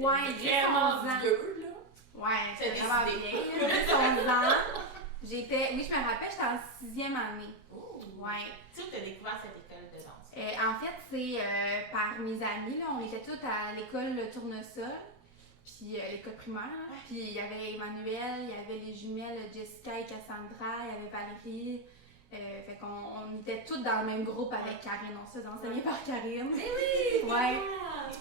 vraiment vieux, là. Ouais, c'est vraiment vieille. J'ai 11 ans. Oui, je me rappelle, j'étais en 6e année. Oh! Ouais. Tu sais où t'as découvert cette école de danse? En fait, c'est par mes amis, là, on était toutes à l'école Tournesol, puis l'école primaire. Là. Puis il y avait Emmanuel, il y avait les jumelles Jessica et Cassandra, il y avait Valérie. Fait qu'on était toutes dans le même groupe avec Karine. On se faisait enseigner par Karine. Mais oui! Ouais.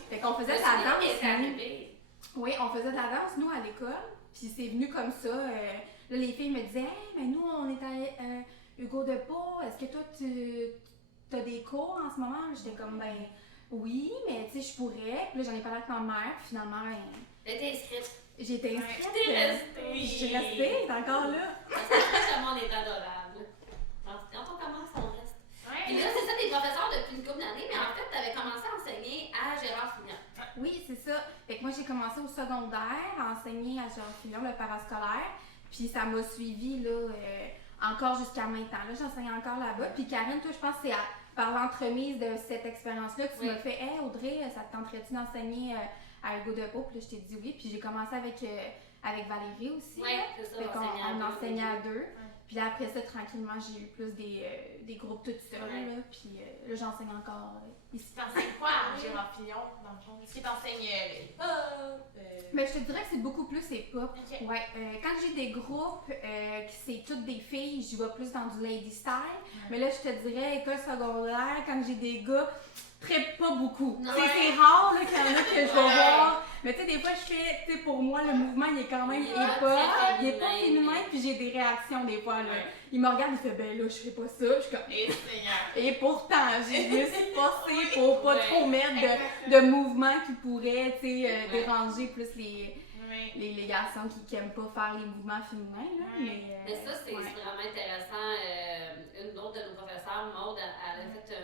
Fait qu'on faisait de la danse. Nous. Oui, on faisait de la danse, nous, à l'école. Puis c'est venu comme ça. Là, les filles me disaient « Hey, mais nous, on est à Hugo de Pau. Est-ce que toi, tu as des cours en ce moment? » J'étais comme « Ben oui, mais tu sais, je pourrais. » Puis là, j'en ai parlé avec ma mère. Puis finalement, T'es inscrite. j'ai été inscrite. T'es restée. Je suis restée, t'es encore là. Parce que tout le monde est adorable. Quand on commence, on reste. Puis là, c'est ça, t'es professeur depuis une couple d'années, mais en fait, t'avais commencé à enseigner à Gérard Fillon. Oui, c'est ça. Fait que moi, j'ai commencé au secondaire à enseigner à Gérard Fillon, le parascolaire. Puis ça m'a suivi là, encore jusqu'à maintenant. Là, j'enseigne encore là-bas. Puis Karine, toi, je pense que c'est par l'entremise de cette expérience-là que tu m'as fait « Hey, Audrey, ça te tenterait-tu d'enseigner à Hugo de Pau? » Puis là, je t'ai dit oui. Puis j'ai commencé avec Valérie aussi. Oui, c'est ça. Fait qu'on enseignait à deux. Puis là, après ça, tranquillement, j'ai eu plus des groupes toutes seules. Là, puis là, j'enseigne encore ici. T'enseignes quoi à Gérard Fillon, dans le fond? Est-ce que t'enseignes hip-hop? Mais je te dirais que c'est beaucoup plus hip-hop. Okay. Ouais. Quand j'ai des groupes, c'est toutes des filles, j'y vais plus dans du lady style. Mais là, je te dirais, école secondaire, quand j'ai des gars, très pas beaucoup. C'est rare là, qu'il y en a que je vais voir. Mais tu sais, des fois, je fais, tu sais, pour moi, le mouvement, il est quand même hip-hop. Il est pas féminin, puis j'ai des réactions des fois. Là. Il me regarde, il fait, ben là, je fais pas ça. Je suis comme, et pourtant, je me suis forcée pour pas trop mettre de mouvements qui pourraient, tu sais, déranger plus les garçons qui aiment pas faire les mouvements féminins. Là, mais ça, c'est vraiment intéressant. Une autre de nos professeurs, Maude, elle a fait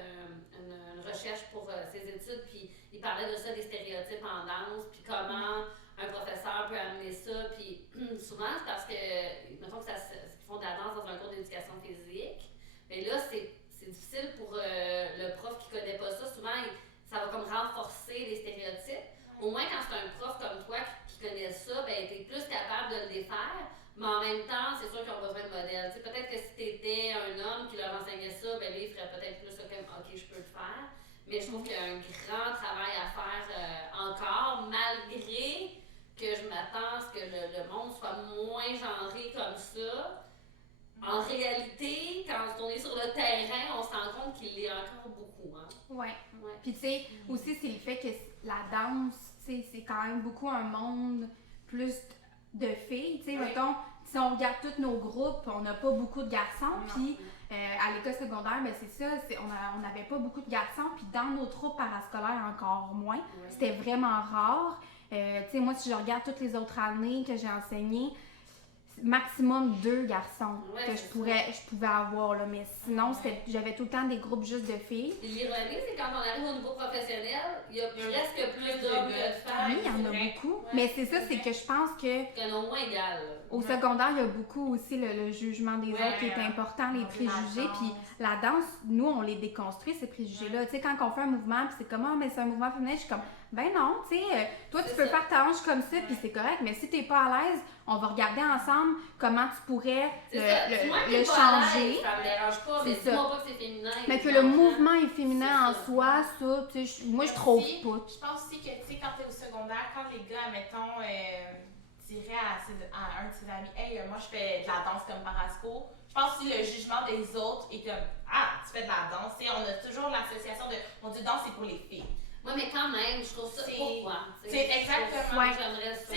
une recherche pour ses études, puis il parlait de ça, des stéréotypes en danse, puis comment un professeur peut amener ça. Puis souvent, c'est parce que, mettons qu'ils font de la danse dans un cours d'éducation physique, mais là, c'est difficile pour le prof qui connaît pas ça. Souvent, ça va comme renforcer les stéréotypes. Au moins, quand c'est un prof comme toi qui connaît ça, ben, t'es plus capable de le défaire. Mais en même temps, c'est sûr qu'ils ont besoin de modèles. T'sais, peut-être que si t'étais un homme qui leur enseignait ça, ben là, il ferait peut-être plus ça comme « OK, je peux le faire ». Mais je trouve qu'il y a un grand travail à faire encore, malgré que je m'attends à ce que le monde soit moins genré comme ça. En réalité, quand on est sur le terrain, on se rend compte qu'il l'est encore beaucoup. Hein? Ouais. Puis tu sais, aussi, c'est le fait que la danse, c'est quand même beaucoup un monde plus de filles. Tu sais, mettons, si on regarde tous nos groupes, on n'a pas beaucoup de garçons. Puis à l'école secondaire, ben c'est ça, on n'avait pas beaucoup de garçons. Puis dans nos troupes parascolaires, encore moins. C'était vraiment rare. Tu sais, moi, si je regarde toutes les autres années que j'ai enseigné, maximum 2 garçons que je pouvais avoir, là, mais sinon, j'avais tout le temps des groupes juste de filles. L'ironie, c'est quand on arrive au niveau professionnel, il y a presque plus d'hommes que de femmes. Oui, il y en a beaucoup. Mais c'est ça, c'est que je pense que qu'il y en a au moins égal. Au secondaire, il y a beaucoup aussi le jugement des autres qui est important, les préjugés. Puis la danse, nous, on les déconstruit, ces préjugés-là. Tu sais, quand on fait un mouvement, puis c'est comme, ah, mais c'est un mouvement féminin, je suis comme, ben non, tu sais, toi, tu peux faire ta hanche comme ça, puis c'est correct, mais si t'es pas à l'aise, on va regarder ensemble comment tu pourrais le changer. Ça me dérange pas, mais dis-moi pas que c'est féminin. Mais que le mouvement est féminin en soi, ça, tu sais, moi, je trouve pas. Je pense aussi que, tu sais, quand t'es au secondaire, quand les gars, mettons, diraient à un de ses amis, hey, moi, je fais de la danse comme parasco. Je pense aussi le jugement des autres est comme, ah, tu fais de la danse. T'sais, on a toujours l'association de, mon Dieu, danse, c'est pour les filles. Oui, mais quand même, je trouve ça pourquoi? C'est exactement. J'aimerais ça.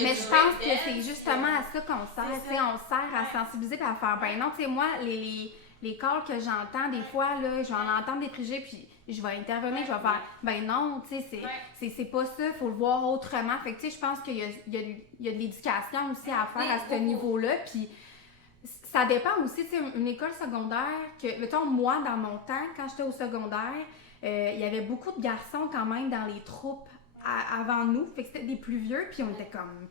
Mais je pense que c'est justement à ça qu'on sert. On sert à sensibiliser et à faire, ben non, tu sais, moi, les calls que j'entends, des fois, là, je vais en entendre des préjugés, puis je vais intervenir, je vais faire, ben non, tu sais, c'est pas ça, il faut le voir autrement. Fait que, tu sais, je pense qu'il y a de l'éducation aussi à faire à ce niveau-là, puis ça dépend aussi, tu sais, une école secondaire, que, mettons, moi, dans mon temps, quand j'étais au secondaire, il y avait beaucoup de garçons quand même dans les troupes avant nous, fait que c'était des plus vieux, puis on était comme,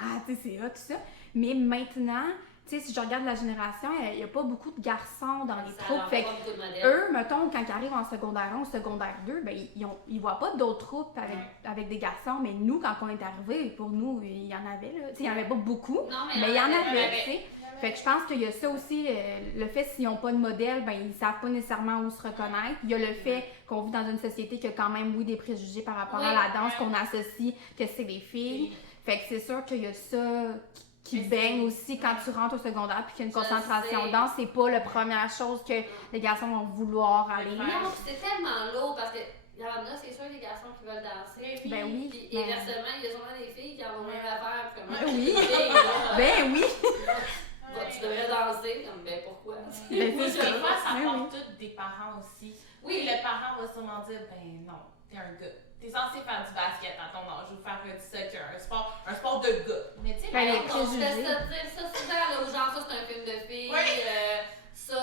ah, tu sais, c'est hot, tout ça. Mais maintenant, tu sais, si je regarde la génération, il n'y a pas beaucoup de garçons dans les Ça troupes. leur Fait fait que pas beaucoup de modèles. eux, mettons, quand ils arrivent en secondaire 1 ou secondaire 2, ben, ils voient pas d'autres troupes avec des garçons. Mais nous, quand on est arrivés, pour nous, il y en avait, là. Tu sais, il n'y en avait pas beaucoup, Non, mais il y en avait, avait. tu sais. Fait que je pense qu'il y a ça aussi, le fait s'ils n'ont pas de modèle, ben ils savent pas nécessairement où se reconnaître. Il y a le fait qu'on vit dans une société qui a quand même, oui, des préjugés par rapport à la danse, qu'on associe que c'est des filles. Fait que c'est sûr qu'il y a ça qui baigne aussi quand tu rentres au secondaire puis qu'il y a une concentration danse. C'est pas la première chose que les garçons vont vouloir aller. Non, c'est tellement lourd parce que il y en a, c'est sûr, les garçons qui veulent danser. Ben oui. Puis inversement, il y a sûrement des filles qui en ont rien à faire. Puis comme, Oui. filles, là, Ben oui. tu devrais danser. Comme, ben pourquoi? Ben, Des c'est ça. fois, ça Ben part oui. tout des parents aussi. Oui. Le parent va sûrement dire, ben non, t'es un gars. T'es censé faire du basket à ton âge ou faire du soccer, un sport de gars. Mais tu sais, Ben, les On se fait préjugés. ça dire ça souvent, là, aux gens, ça c'est un film de filles. Oui. Ça,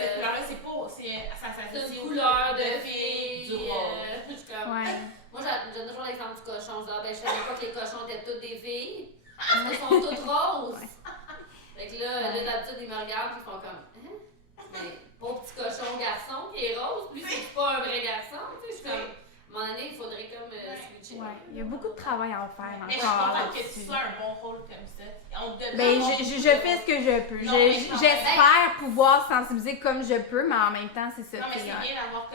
cette couleur-là, c'est pas. Ça c'est s'associe une aux couleur de filles, filles. du rôle. Je suis comme, Ouais. Moi, j'aime toujours l'exemple du cochon. Je dis, ben, je savais pas que les cochons étaient toutes des filles. Parce qu'elles sont toutes roses. Fait que là, d'habitude, ils me regardent et ils font comme, hein? Mais pauvre petit cochon garçon qui est rose, lui, c'est pas un vrai garçon. Tu sais, je suis comme, à un moment donné, il faudrait comme switcher. Ouais. Il y a beaucoup de travail à faire Mais je suis encore contente que tu là-dessus. sois un bon rôle comme ça. On te Ben, demande- je fais ce que je peux. Non, mais je pense- J'espère pouvoir sensibiliser comme je peux, mais en même temps, c'est ça. Non, mais c'est, c'est bien d'avoir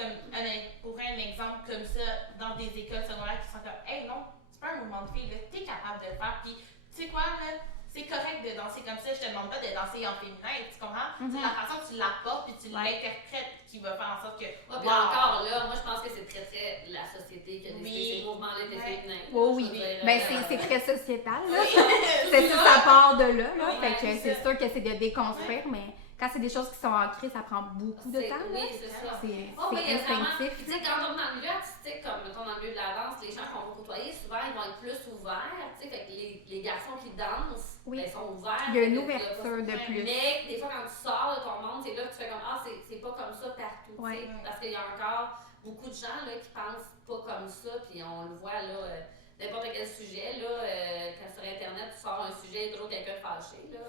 pour un exemple comme ça dans des écoles secondaires qui sont comme, hey, non, c'est pas un mouvement de fille, là, t'es capable de le faire. Puis, tu sais quoi, là, c'est correct de danser comme ça. Je te demande pas de danser en féminin, tu comprends? C'est la façon que tu l'apportes puis tu l'interprètes qui va faire en sorte que. Ouais, puis encore là, moi je pense que c'est très la société qui a décidé ces mouvements-là étaient féminins. Oui, Je veux dire, ben, c'est très sociétal, là. Oui. C'est ça, ça part de là, là. Oui, Fait que c'est c'est ça. sûr que c'est de déconstruire, mais quand c'est des choses qui sont ancrées, ça prend beaucoup de temps, là. Oui, c'est ça. C'est Oh, mais il y a vraiment- instinctif. Tu sais, quand on est dans le milieu artistique, comme mettons dans le milieu de la danse, les gens qu'on va côtoyer, souvent ils vont être plus ouverts. Tu sais, fait que les garçons qui dansent, Oui. ben, sont ouverts. Il y a une Fait que ouverture de plus. Mais des fois, quand tu sors de ton monde, c'est là que tu fais comme, ah, c'est pas comme ça partout. tu sais. Ouais. Parce qu'il y a encore beaucoup de gens là, qui pensent pas comme ça, puis on le voit là. N'importe quel sujet, là, quand sur Internet tu sors un sujet, il y a toujours quelqu'un de fâché. Là.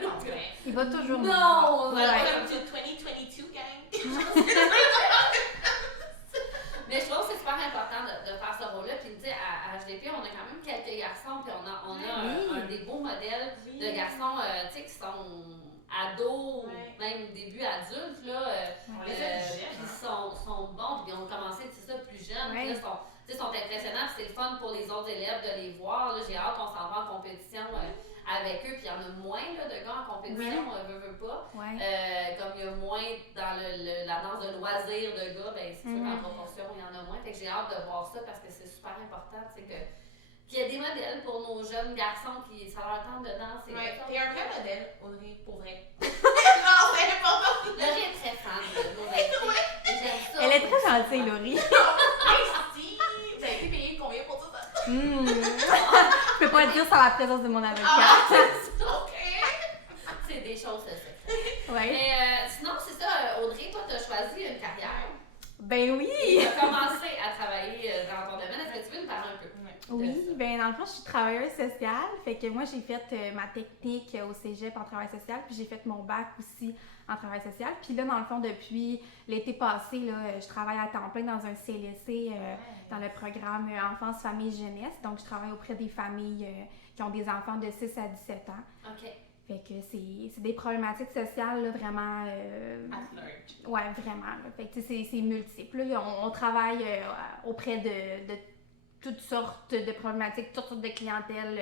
Non, mais- Il va toujours. Non! Welcome to 2022, gang! Mais je trouve que c'est super important de faire ce rôle-là. Puis, tu sais, à HDP, on a quand même quelques garçons, puis on a un des beaux modèles de garçons, tu sais, qui sont ados, même début adultes, là. On les a plus jeunes, Puis hein. sont bons, puis ils ont commencé, c'est ça, plus jeunes. Ouais. Puis là, sont impressionnants, puis c'est le fun pour les autres élèves de les voir. Là, j'ai hâte qu'on s'en va en compétition avec eux, puis il y en a moins là, de gars en compétition, veut pas. Ouais. Comme il y a moins dans la danse de loisirs de gars, ben c'est sûr qu'en proportion, il y en a moins. Fait que j'ai hâte de voir ça parce que c'est super important, tu sais, qu'il y a des modèles pour nos jeunes garçons qui, ça leur tente de danser. Ouais, t'es un vrai modèle, Audrey, pour vrai. Non, c'est important! Laurie est très fan de nos invités. J'aime ça. Elle est très gentille, Laurie. Hey, si! Vous avez été payé combien pour tout ça? Je peux pas le dire sans la présence de mon avocat. Ok! C'est des choses secrètes. Ouais. Mais sinon, c'est ça, Audrey, toi, tu as choisi une carrière. Ben oui! Tu as commencé à travailler dans ton domaine. Est-ce que tu veux nous parler un peu? Oui, ben dans le fond, je suis travailleuse sociale. Fait que moi, j'ai fait ma technique au cégep en travail social, puis j'ai fait mon bac aussi en travail social. Puis là, dans le fond, depuis l'été passé, là, je travaille à temps plein dans un CLSC dans le programme Enfance, Famille, Jeunesse. Donc, je travaille auprès des familles qui ont des enfants de 6 à 17 ans. OK. Fait que c'est des problématiques sociales là, vraiment... At large. Ouais, vraiment. Là. Fait que c'est multiple. Là. On travaille auprès de toutes sortes de problématiques, toutes sortes de clientèle.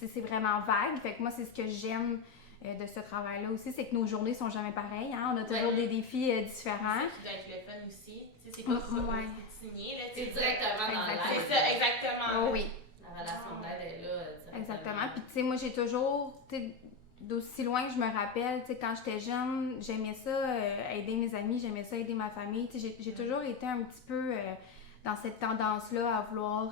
C'est vraiment vague. Fait que moi, c'est ce que j'aime de ce travail-là aussi, c'est que nos journées sont jamais pareilles. Hein? On a toujours des défis différents. C'est ça qui doit être le fun aussi. Tu sais, c'est pas signé, là. C'est directement dans l'aide. C'est ça, exactement. Oh, oui. La relation d'aide est là. Exactement. Puis tu sais, moi, j'ai toujours... D'aussi loin que je me rappelle, tu sais, quand j'étais jeune, j'aimais ça aider mes amis, j'aimais ça aider ma famille. Tu sais, j'ai toujours été un petit peu dans cette tendance-là à vouloir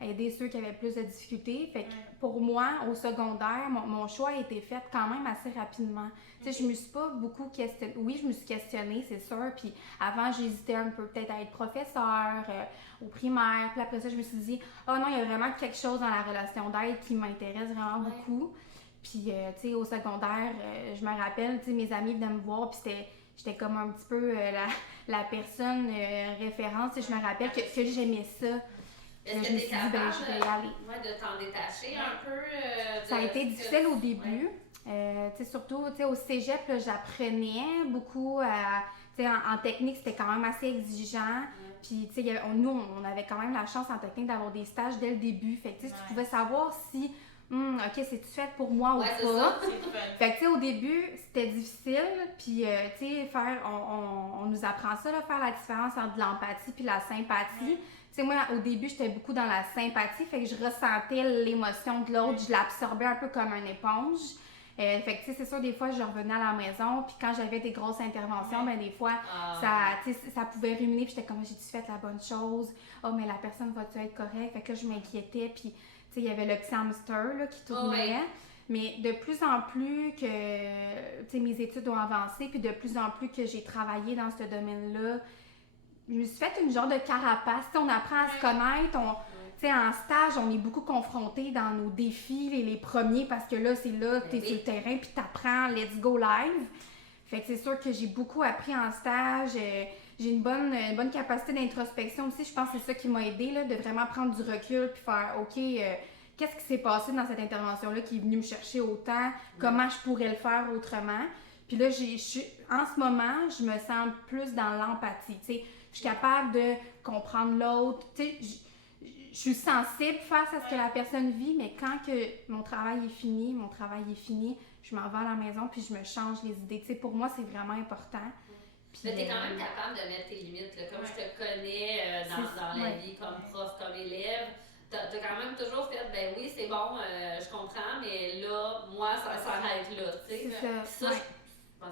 aider ceux qui avaient plus de difficultés. Fait que pour moi, au secondaire, mon choix a été fait quand même assez rapidement. Tu sais, je me suis pas beaucoup questionnée. Oui, je me suis questionnée, c'est sûr. Puis avant, j'hésitais un peu peut-être à être professeur au primaire. Puis après ça, je me suis dit, oh non, il y a vraiment quelque chose dans la relation d'aide qui m'intéresse vraiment beaucoup. Puis, tu sais, au secondaire, je me rappelle, tu sais, mes amis venaient me voir, puis j'étais comme un petit peu la personne référence. Je me rappelle que j'aimais ça. Est-ce que je me suis dit, ben, je vais y aller. De t'en détacher un peu? Ça a été difficile au début. Surtout au cégep, là, j'apprenais beaucoup en technique, c'était quand même assez exigeant. Puis nous, on avait quand même la chance en technique d'avoir des stages dès le début. Fait que tu pouvais savoir si OK, c'est-tu fait pour moi ou pas? Fait que au début, c'était difficile. Puis on nous apprend ça, là, faire la différence entre l'empathie puis la sympathie. Moi, au début, j'étais beaucoup dans la sympathie, fait que je ressentais l'émotion de l'autre, je l'absorbais un peu comme une éponge. Fait que, c'est sûr, des fois, je revenais à la maison, puis quand j'avais des grosses interventions, ben des fois, ça pouvait ruminer, puis j'étais comme, j'ai-tu fait la bonne chose? Oh, mais la personne va-tu être correcte? Fait que là, je m'inquiétais, puis, il y avait le petit hamster, là, qui tournait. Mais de plus en plus que, mes études ont avancé, puis de plus en plus que j'ai travaillé dans ce domaine-là, je me suis fait une genre de carapace. On apprend à se connaître. En stage, on est beaucoup confrontés dans nos défis, les premiers, parce que là, t'es sur le terrain, puis t'apprends, let's go live. Fait que c'est sûr que j'ai beaucoup appris en stage. J'ai une bonne capacité d'introspection aussi. Je pense que c'est ça qui m'a aidée, là, de vraiment prendre du recul, puis faire, OK, qu'est-ce qui s'est passé dans cette intervention-là qui est venu me chercher autant? Comment je pourrais le faire autrement? Puis là, en ce moment, je me sens plus dans l'empathie, je suis capable de comprendre l'autre. Je suis sensible face à ce que la personne vit, mais quand que mon travail est fini, je m'en vais à la maison puis je me change les idées. Pour moi, c'est vraiment important. Mais t'es quand même capable de mettre tes limites. Là. Comme je te connais dans la vie, comme prof, comme élève, t'as quand même toujours fait, ben oui, c'est bon, je comprends, mais là, moi, ça s'arrête là. C'est ça.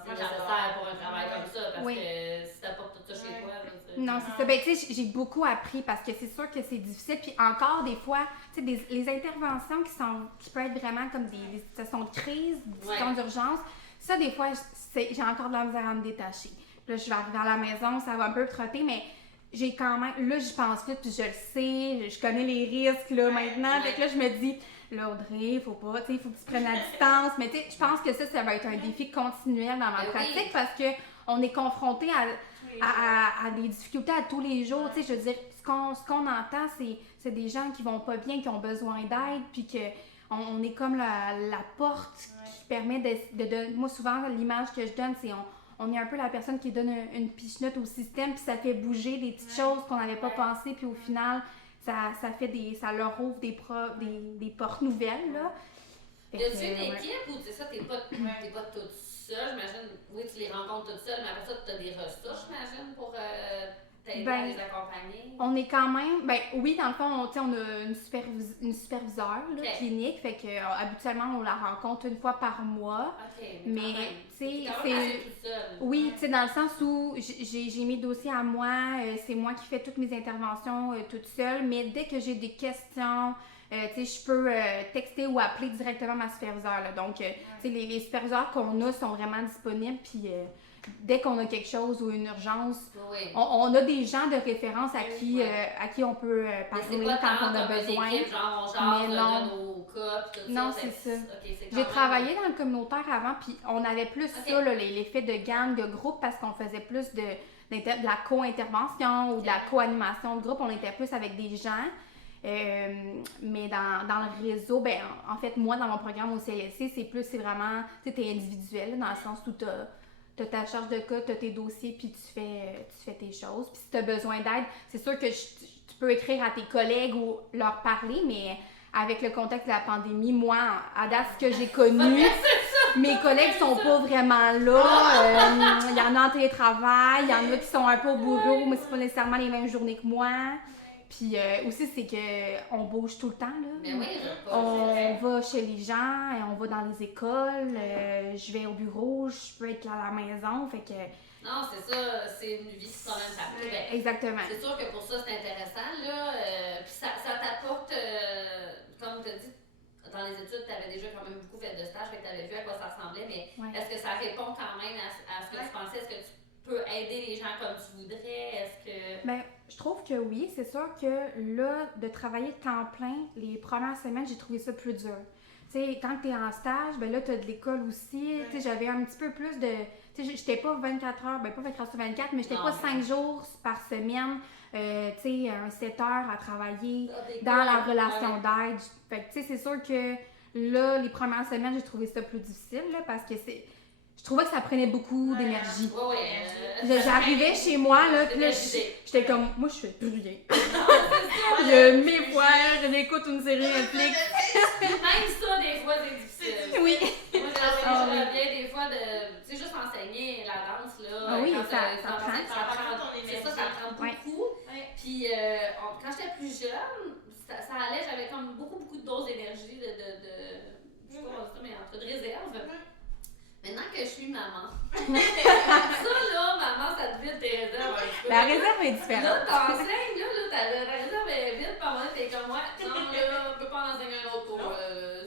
C'est nécessaire pour un travail comme ça, parce que si t'apportes tout ça chez toi... Non, c'est ça. Ben, j'ai beaucoup appris parce que c'est sûr que c'est difficile. Puis encore, des fois, les interventions qui peuvent être vraiment comme des situations de crise, des situations d'urgence, ça, des fois, j'ai encore de la misère à me détacher. Là, je vais arriver à la maison, ça va un peu trotter, mais j'ai quand même... Là, j'y pense plus, puis je le sais, je connais les risques, là, maintenant. Fait que là, je me dis... Là, Audrey, faut pas, il faut que tu prennes la distance. Mais je pense que ça va être un défi continuel dans ma pratique parce qu'on est confronté à des difficultés à tous les jours. Je veux dire, ce qu'on entend, c'est des gens qui vont pas bien, qui ont besoin d'aide, puis qu'on est comme la porte qui permet de... Moi, souvent, l'image que je donne, c'est on est un peu la personne qui donne une piche-note au système, puis ça fait bouger des petites choses qu'on n'avait pas pensé, puis au final... Ça leur ouvre des portes nouvelles, là. As-tu une équipe ou t'es pas toute seule, j'imagine? Oui, tu les rencontres toutes seules, mais après ça, tu as des ressources, j'imagine, pour t'aider à les accompagner? On est quand même... oui, dans le fond, on a une superviseure clinique, fait que habituellement, on la rencontre une fois par mois. OK, mais c'est... Oui, dans le sens où j'ai mes dossiers à moi, c'est moi qui fais toutes mes interventions toute seule, mais dès que j'ai des questions... je peux texter ou appeler directement ma superviseure. Là. Donc, les superviseurs qu'on a sont vraiment disponibles. Puis, dès qu'on a quelque chose ou une urgence, on a des gens de référence à qui on peut parler quand on a besoin. Mais non, c'est ça. J'ai travaillé dans le communautaire avant, puis on avait plus ça, l'effet de gang, de groupe, parce qu'on faisait plus de la co-intervention ou de la co-animation de groupe. On était plus avec des gens. Mais dans le réseau, en fait, moi, dans mon programme au CLSC, c'est vraiment, t'es individuel, dans le sens où t'as ta charge de cas, t'as tes dossiers, puis tu fais tes choses. Puis si t'as besoin d'aide, c'est sûr que tu peux écrire à tes collègues ou leur parler, mais avec le contexte de la pandémie, moi, à date, ce que j'ai connu, mes collègues sont pas vraiment là. Il y en a en télétravail, il y en a qui sont un peu au bureau, mais c'est pas nécessairement les mêmes journées que moi. Puis aussi, c'est qu'on bouge tout le temps, là. Mais oui, on va chez les gens, on va dans les écoles, je vais au bureau, je peux être à la maison, fait que... Non, c'est ça, c'est une vie qui quand même partout. Exactement. C'est sûr que pour ça, c'est intéressant, là. Puis ça t'apporte, comme tu as dit, dans les études, tu avais déjà quand même beaucoup fait de stages, fait que tu avais vu à quoi ça ressemblait, mais est-ce que ça répond quand même à ce que tu pensais? Est-ce que tu peux aider les gens comme tu voudrais? Est-ce que... je trouve que oui, c'est sûr que là, de travailler temps plein, les premières semaines, j'ai trouvé ça plus dur. Tu sais, quand t'es en stage, ben là, t'as de l'école aussi. Tu sais, j'avais un petit peu plus de... Tu sais, j'étais pas 24 heures, ben pas 24 sur 24, mais j'étais pas 5 jours par semaine, tu sais, 7 heures à travailler dans la relation d'aide. Fait que, tu sais, c'est sûr que là, les premières semaines, j'ai trouvé ça plus difficile, là, parce que je trouvais que ça prenait beaucoup d'énergie. J'arrivais chez moi, là, puis là, j'étais comme, moi, je fais plus rien. Je m'évoire, je m'écoute une série Netflix. Même ça, des fois, c'est difficile. Oui. Moi, je reviens des fois de, tu sais, juste enseigner la danse, là. Ah oui, quand ça prend. C'est ça prend beaucoup. Puis, quand j'étais plus jeune, ça allait, j'avais comme beaucoup de doses d'énergie, je sais pas comment ça, mais entre de réserve. Maintenant que je suis maman, ça là, maman, ça te vide tes réserves un peu. La réserve est différente. Là, t'enseignes, la réserve est vide, par moi, t'es comme moi, non, là, on peut pas en enseigner un autre cours,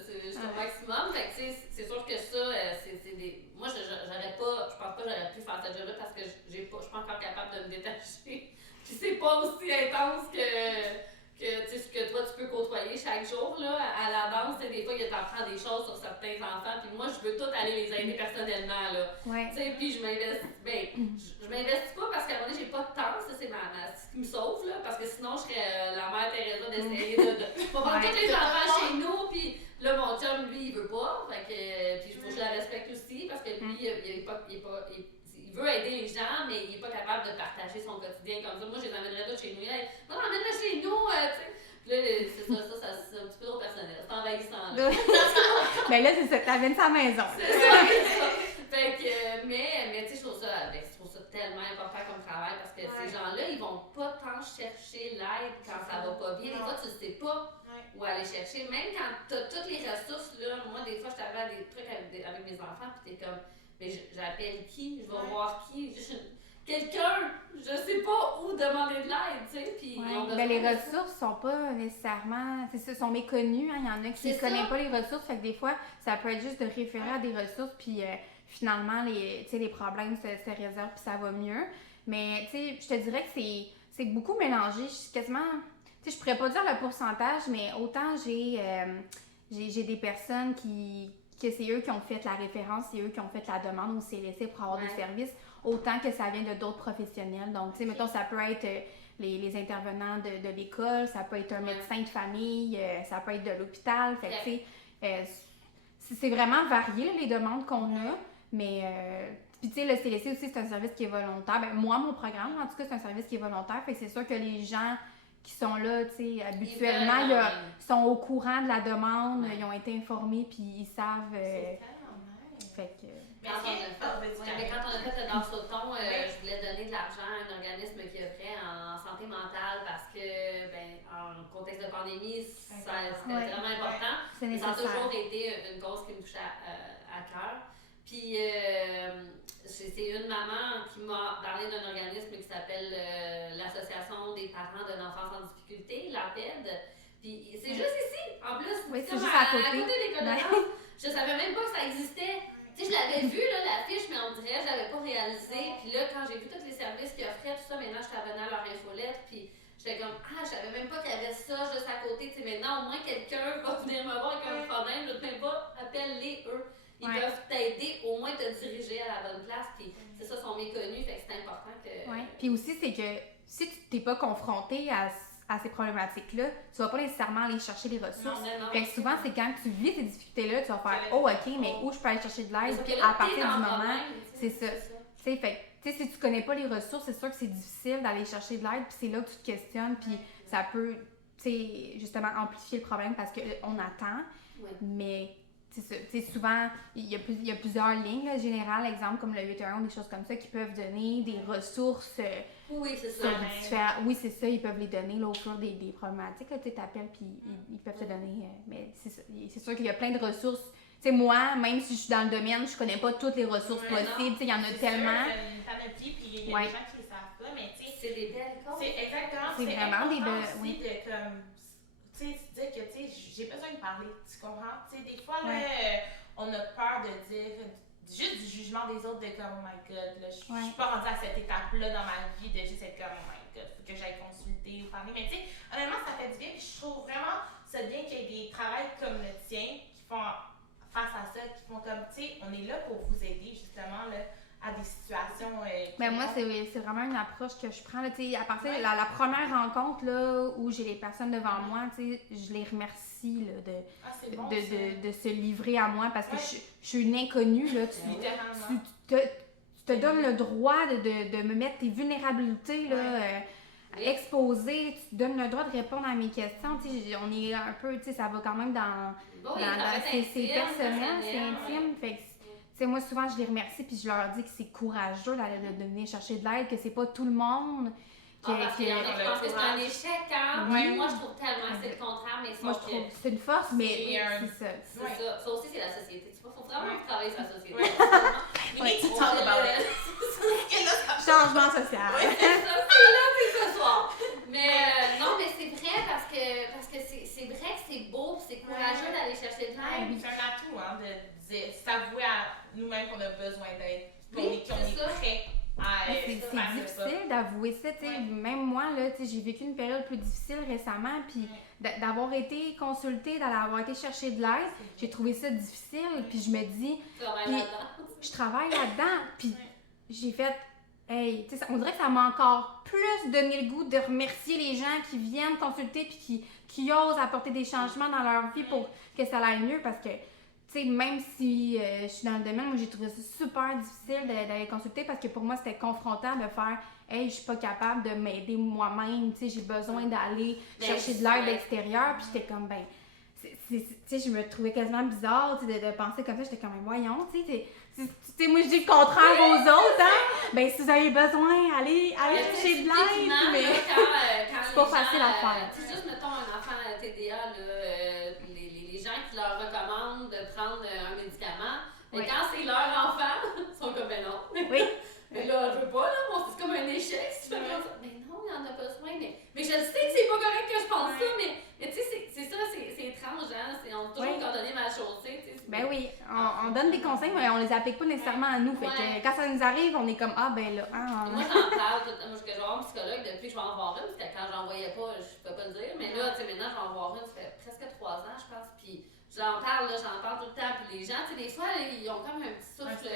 c'est au maximum. Fait que, tu sais, c'est sûr que ça, c'est des. Moi, j'aurais pas, je pense pas que j'aurais pu faire cette job-là parce que je suis pas encore capable de me détacher. Puis c'est pas aussi intense que tu sais, ce que toi tu peux côtoyer chaque jour là, à la danse, des fois, t'apprends des choses sur certains enfants, puis moi, je veux tout aller les aider personnellement, là. Tu sais, puis je m'investis, je m'investis pas parce qu'à un moment donné, j'ai pas de temps, ça, c'est ce qui me sauve, là, parce que sinon, je serais la mère Teresa d'essayer de prendre tous les enfants chez nous, puis là, mon chum, lui, il veut pas, fait que, puis il faut que je la respecte aussi, parce que lui, il veut aider les gens, mais il n'est pas capable de partager son quotidien comme ça. Moi, je les emmènerais tous chez nous. Hey, non, emmène-le chez nous, tu sais. Puis là, c'est un petit peu trop personnel. C'est envahissant, là. Ben là, c'est ça, t'amènes ça à la maison. C'est ça. Fait que, mais tu sais, je trouve ça tellement important comme travail parce que ces gens-là, ils vont pas tant chercher l'aide quand ça va pas bien. Des fois, tu sais pas où aller chercher. Même quand t'as toutes les ressources, là, moi, des fois, je t'avais des trucs avec mes enfants, puis t'es comme. Mais j'appelle qui? Je vais voir qui? Quelqu'un! Je sais pas où demander de l'aide, tu sais. Puis ben, les ressources sont pas nécessairement. C'est ça, sont méconnues. Hein. Il y en a qui ne connaissent pas les ressources. Fait que des fois, ça peut être juste de référer à des ressources. Puis finalement, les problèmes se résolvent. Puis ça va mieux. Mais tu sais, je te dirais que c'est beaucoup mélangé. Je suis quasiment. Tu sais, je pourrais pas dire le pourcentage, mais autant j'ai des personnes que c'est eux qui ont fait la référence, c'est eux qui ont fait la demande au CLSC pour avoir des services, autant que ça vient de d'autres professionnels. Donc, tu sais, mettons, ça peut être les intervenants de l'école, ça peut être un médecin de famille, ça peut être de l'hôpital. Fait que, tu sais, c'est vraiment varié, là, les demandes qu'on a, mais... Puis, tu sais, le CLSC aussi, c'est un service qui est volontaire. Ben, moi, mon programme, en tout cas, c'est un service qui est volontaire. Fait que c'est sûr que les gens qui sont là, tu sais, habituellement, ils sont au courant de la demande, ils ont été informés, puis ils savent. Fait que. Mais quand on a fait le Danse au thon, je voulais donner de l'argent à un organisme qui œuvrait en santé mentale parce que, en contexte de pandémie, c'était vraiment important. C'est nécessaire. Ça a toujours été une cause qui me touchait à cœur. Puis, c'est une maman qui m'a parlé d'un organisme qui s'appelle l'Association des parents d'un enfant en difficulté, l'APED. Puis, c'est juste ici, en plus. Oui, c'est juste à côté de l'école de danse. Je savais même pas que ça existait. Tu sais, je l'avais vu, là, l'affiche, mais on dirait, je l'avais pas réalisé. Puis là, quand j'ai vu tous les services qu'ils offraient, tout ça, maintenant, je suis abonnée à leur infolette. Puis, j'étais comme, je savais même pas qu'il y avait ça juste à côté. Tu sais, maintenant, au moins, quelqu'un va venir me voir avec un problème. Je ne sais pas, appelle-les, eux. Ils peuvent t'aider, au moins te diriger à la bonne place. Puis c'est ça, sont méconnus, fait que c'est important que... Oui, puis aussi, c'est que si tu t'es pas confronté à ces problématiques-là, tu vas pas nécessairement aller chercher les ressources. Non, fait que souvent, c'est quand tu vis ces difficultés-là, tu vas faire « Oh, OK, mais où je peux aller chercher de l'aide? » Puis à partir du moment, c'est ça. Tu sais, fait que si tu connais pas les ressources, c'est sûr que c'est difficile d'aller chercher de l'aide, puis c'est là que tu te questionnes, puis ça peut, tu sais, justement amplifier le problème parce qu'on attend, mais... C'est souvent, il y a plusieurs lignes là, générales, exemple comme le 811, des choses comme ça, qui peuvent donner des ressources. Oui, c'est ça. Oui, c'est ça, ils peuvent les donner là, au fur des problématiques. Tu t'appelles puis ils peuvent te donner. Mais c'est sûr qu'il y a plein de ressources. Tu sais, moi, même si je suis dans le domaine, je connais pas toutes les ressources possibles. Il y en a tellement. Puis il y a des gens qui les savent pas, mais tu sais. C'est des belles causes. C'est exactement. C'est vraiment des belles. Oui. De comme. Tu sais, dire que, tu sais, j'ai besoin de parler, tu comprends? Tu sais, des fois, là, on a peur de dire juste du jugement des autres de comme, oh my god, là, je suis Ouais. pas rendue à cette étape-là dans ma vie de juste être comme, oh my god, faut que j'aille consulter ou parler. Mais tu sais, honnêtement, ça fait du bien. Puis je trouve vraiment ça bien qu'il y ait des travails comme le tien qui font face à ça, qui font comme, tu sais, on est là pour vous aider justement là, à des situations. Ben moi, c'est vraiment une approche que je prends. Là, à partir de la première rencontre là, où j'ai les personnes devant moi, je les remercie là, c'est bon, de se livrer à moi parce que Ouais. je suis une inconnue. Là, Littéralement. tu te donnes le droit de me mettre tes vulnérabilités là, exposées. Tu te donnes le droit de répondre à mes questions. On est un peu, ça va quand même dans c'est personnel, c'est intime. Fait que, moi, souvent, je les remercie puis je leur dis que c'est courageux de venir chercher de l'aide, que c'est pas tout le monde parce qu'il y en a qui pensent que c'est un échec, hein? Oui. Moi, je trouve tellement que c'est le contraire, mais moi, je trouve que c'est une force, mais c'est ça. C'est ça. Ça aussi, c'est la société. Il faut vraiment travailler sur la société. We need to talk about it. Changement social. C'est ce soir. Mais non, mais c'est vrai parce que c'est vrai que c'est beau, c'est courageux d'aller chercher de l'aide. C'est un atout, hein, de s'avouer à nous-mêmes qu'on a besoin d'aide, qu'on Oui, est prêt à c'est difficile d'avouer ça, même moi, là, j'ai vécu une période plus difficile récemment, puis d'avoir été consultée, d'avoir été chercher de l'aide, j'ai trouvé ça difficile, puis je me dis, je travaille là-dedans, puis j'ai fait, hey, on dirait que ça m'a encore plus donné le goût de remercier les gens qui viennent consulter, puis qui osent apporter des changements dans leur vie pour que ça aille mieux, parce que même si je suis dans le domaine, moi j'ai trouvé ça super difficile d'aller consulter parce que pour moi c'était confrontant de faire hey, je suis pas capable de m'aider moi-même, j'ai besoin d'aller chercher de l'aide extérieure, puis j'étais comme je me trouvais quasiment bizarre de penser comme ça, j'étais comme voyons, moi je dis le contraire aux autres, hein? Ben si vous avez besoin, allez chercher de l'aide, mais c'est pas facile à faire. Juste mettons un enfant TDA, les gens qui leur recommandent de prendre un médicament, mais quand c'est leur enfant, ils sont comme ben non. Oui. Mais là, je veux pas, là, c'est comme un échec si tu fais comme ça. Mais non, il en a besoin. Mais je le sais que c'est pas correct que je pense ça, mais tu sais, c'est ça, c'est étrange, hein? On a toujours coordonné ma chaussée, tu sais. Ben oui, on donne des conseils, mais on les applique pas nécessairement à nous. Fait que quand ça nous arrive, on est comme ah ben là, Moi j'en parle, moi je vais voir un psychologue depuis que je vais en voir une, parce que quand j'en voyais pas, je peux pas le dire. Mais là, tu sais, maintenant je vais en voir une, ça fait presque 3 ans, je pense. Puis j'en parle tout le temps. Puis les gens, tu sais, des fois, ils ont comme un petit souffle,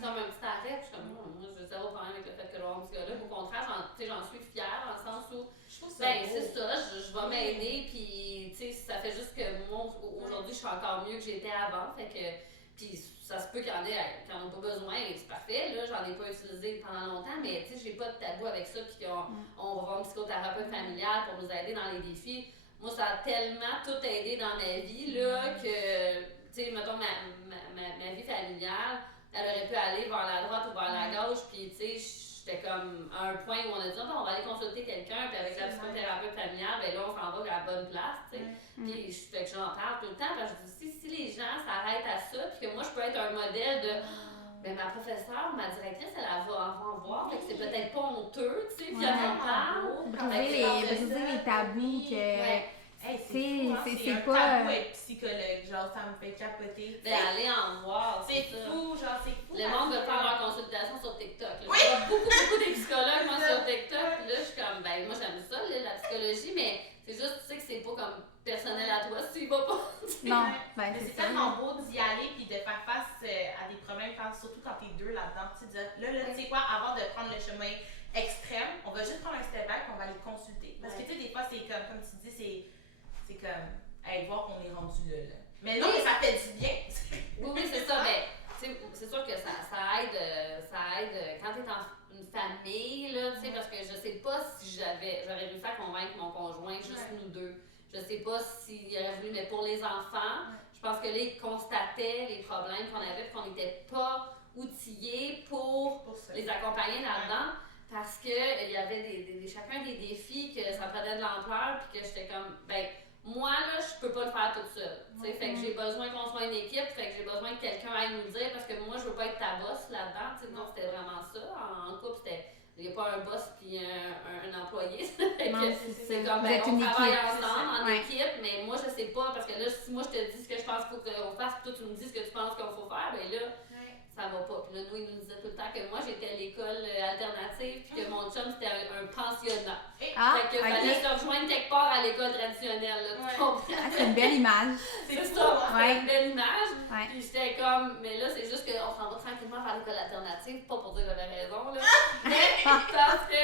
comme un petit arrêt. Puis je suis comme, moi, je veux zéro problème avec le fait que je vais voir un psychologue. Au contraire, j'en suis fière, dans le sens où, c'est ça, je vais m'aider. Puis, tu sais, ça fait juste que moi, aujourd'hui, je suis encore mieux que j'étais avant. Fait que, puis ça se peut qu'il y en ait qui n'en ont pas besoin, et c'est parfait. Là, j'en ai pas utilisé pendant longtemps, mais tu sais, j'ai pas de tabou avec ça. Puis on va voir un psychothérapeute familial pour nous aider dans les défis. Moi, ça a tellement tout aidé dans ma vie, là, que, tu sais, mettons, ma vie familiale, elle aurait pu aller vers la droite ou vers la gauche, puis, tu sais, j'étais comme à un point où on a dit, on va aller consulter quelqu'un, puis avec la psychothérapeute familiale, ben là, on s'en va à la bonne place, tu sais. Puis, fait que j'en parle tout le temps, parce que je dis, si les gens s'arrêtent à ça, puis que moi, je peux être un modèle de. Ben, ma professeure, ma directrice, elle va en voir, fait que c'est peut-être pas honteux, tu sais, puis elle m'en parle. Briser les tabous que. C'est pas tabou être psychologue, genre ça me fait capoter. D'aller en voir, c'est fou, genre c'est fou. Le monde veut faire leur consultation sur TikTok. Là. Je vois beaucoup des psychologues, moi, sur TikTok, puis là, je suis comme, ben, moi, j'aime ça, là, la psychologie, mais c'est juste, tu sais, que c'est pas comme personnel à toi si tu y vas pas. Non, ben, c'est tellement beau d'y aller puis de faire face à des problèmes, surtout quand t'es deux là-dedans. Tu sais, là, tu sais quoi, avant de prendre le chemin extrême, on va juste prendre un step back, on va les consulter. Parce que, tu sais, des fois, c'est comme tu dis, c'est comme, hey, voir qu'on est rendu là. Mais non, mais ça fait du bien. Oui, c'est ça, mais c'est sûr que ça aide quand t'es dans une famille, là, tu sais, parce que je sais pas si j'aurais réussi à convaincre mon conjoint, juste nous deux. Je sais pas s'il aurait voulu, mais pour les enfants, je pense que là, ils constataient les problèmes qu'on avait, qu'on n'était pas outillés pour les accompagner là-dedans. Parce qu'il y avait chacun des défis, que ça prenait de l'ampleur, puis que j'étais comme, ben, moi, là, je peux pas le faire toute seule. Fait que j'ai besoin qu'on soit une équipe, fait que j'ai besoin que quelqu'un aille nous le dire, parce que moi, je veux pas être ta boss là-dedans. Donc, c'était vraiment ça. En couple, il n'y a pas un boss puis un employé. C'est comme, ben, on travaille ensemble, en équipe, mais moi, je sais pas, parce que là, si moi, je te dis ce que je pense qu'il faut qu'on fasse, puis toi, tu me dis ce que tu penses qu'il faut faire, ben là, ça va pas. Puis là, nous, il nous disait tout le temps que moi, j'étais à l'école alternative, puis que mon chum, c'était un pensionnat. Fait que fallait se rejoindre quelque part à l'école traditionnelle, là, tu comprends? C'est une belle image. C'est ça, c'est une belle image. Puis j'étais comme, mais là, c'est juste qu'on s'en va tranquillement vers l'école alternative, pas pour dire que j'avais raison, là, mais parce que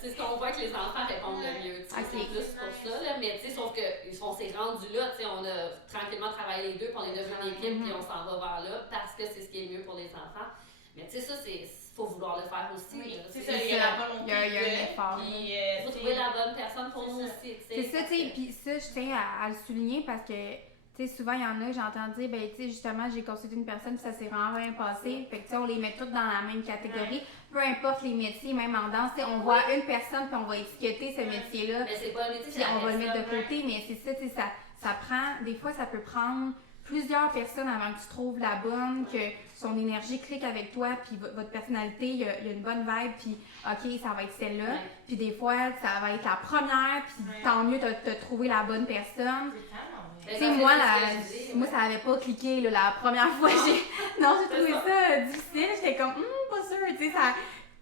c'est ce qu'on voit que les enfants répondent le mieux, tu sais, c'est plus pour ça, là, mais tu sais, sauf qu'on s'est rendu là, tu sais, on a tranquillement travaillé les deux, puis on est devenu une équipe, puis on s'en va vers là, parce que c'est ce qui est mieux pour les enfants. Mais tu sais, ça, faut vouloir le faire aussi. Oui, c'est ça, il y a la volonté. Il y a un effort. Il faut trouver la bonne personne pour nous aussi. C'est ça, tu sais, puis ça, je tiens à le souligner parce que, tu sais, souvent, il y en a, j'ai entendu, ben, tu sais, justement, j'ai consulté une personne, puis ça s'est vraiment bien passé. Fait que, tu sais, on les met toutes dans la même catégorie. Peu importe les métiers, même en danse, on voit une personne, puis on va étiqueter ce métier-là. Mais c'est pas un métier, puis on va le mettre de côté, mais c'est ça, tu sais, ça prend, des fois, ça peut prendre plusieurs personnes avant que tu trouves la bonne, que son énergie clique avec toi, puis votre personnalité, il y a une bonne vibe, puis OK, ça va être celle-là. Puis des fois, ça va être la première, puis tant mieux, t'as trouvé la bonne personne. Tu sais, moi, ça avait pas cliqué là, la première fois. Non, j'ai trouvé ça difficile. J'étais comme, pas sûr, tu sais,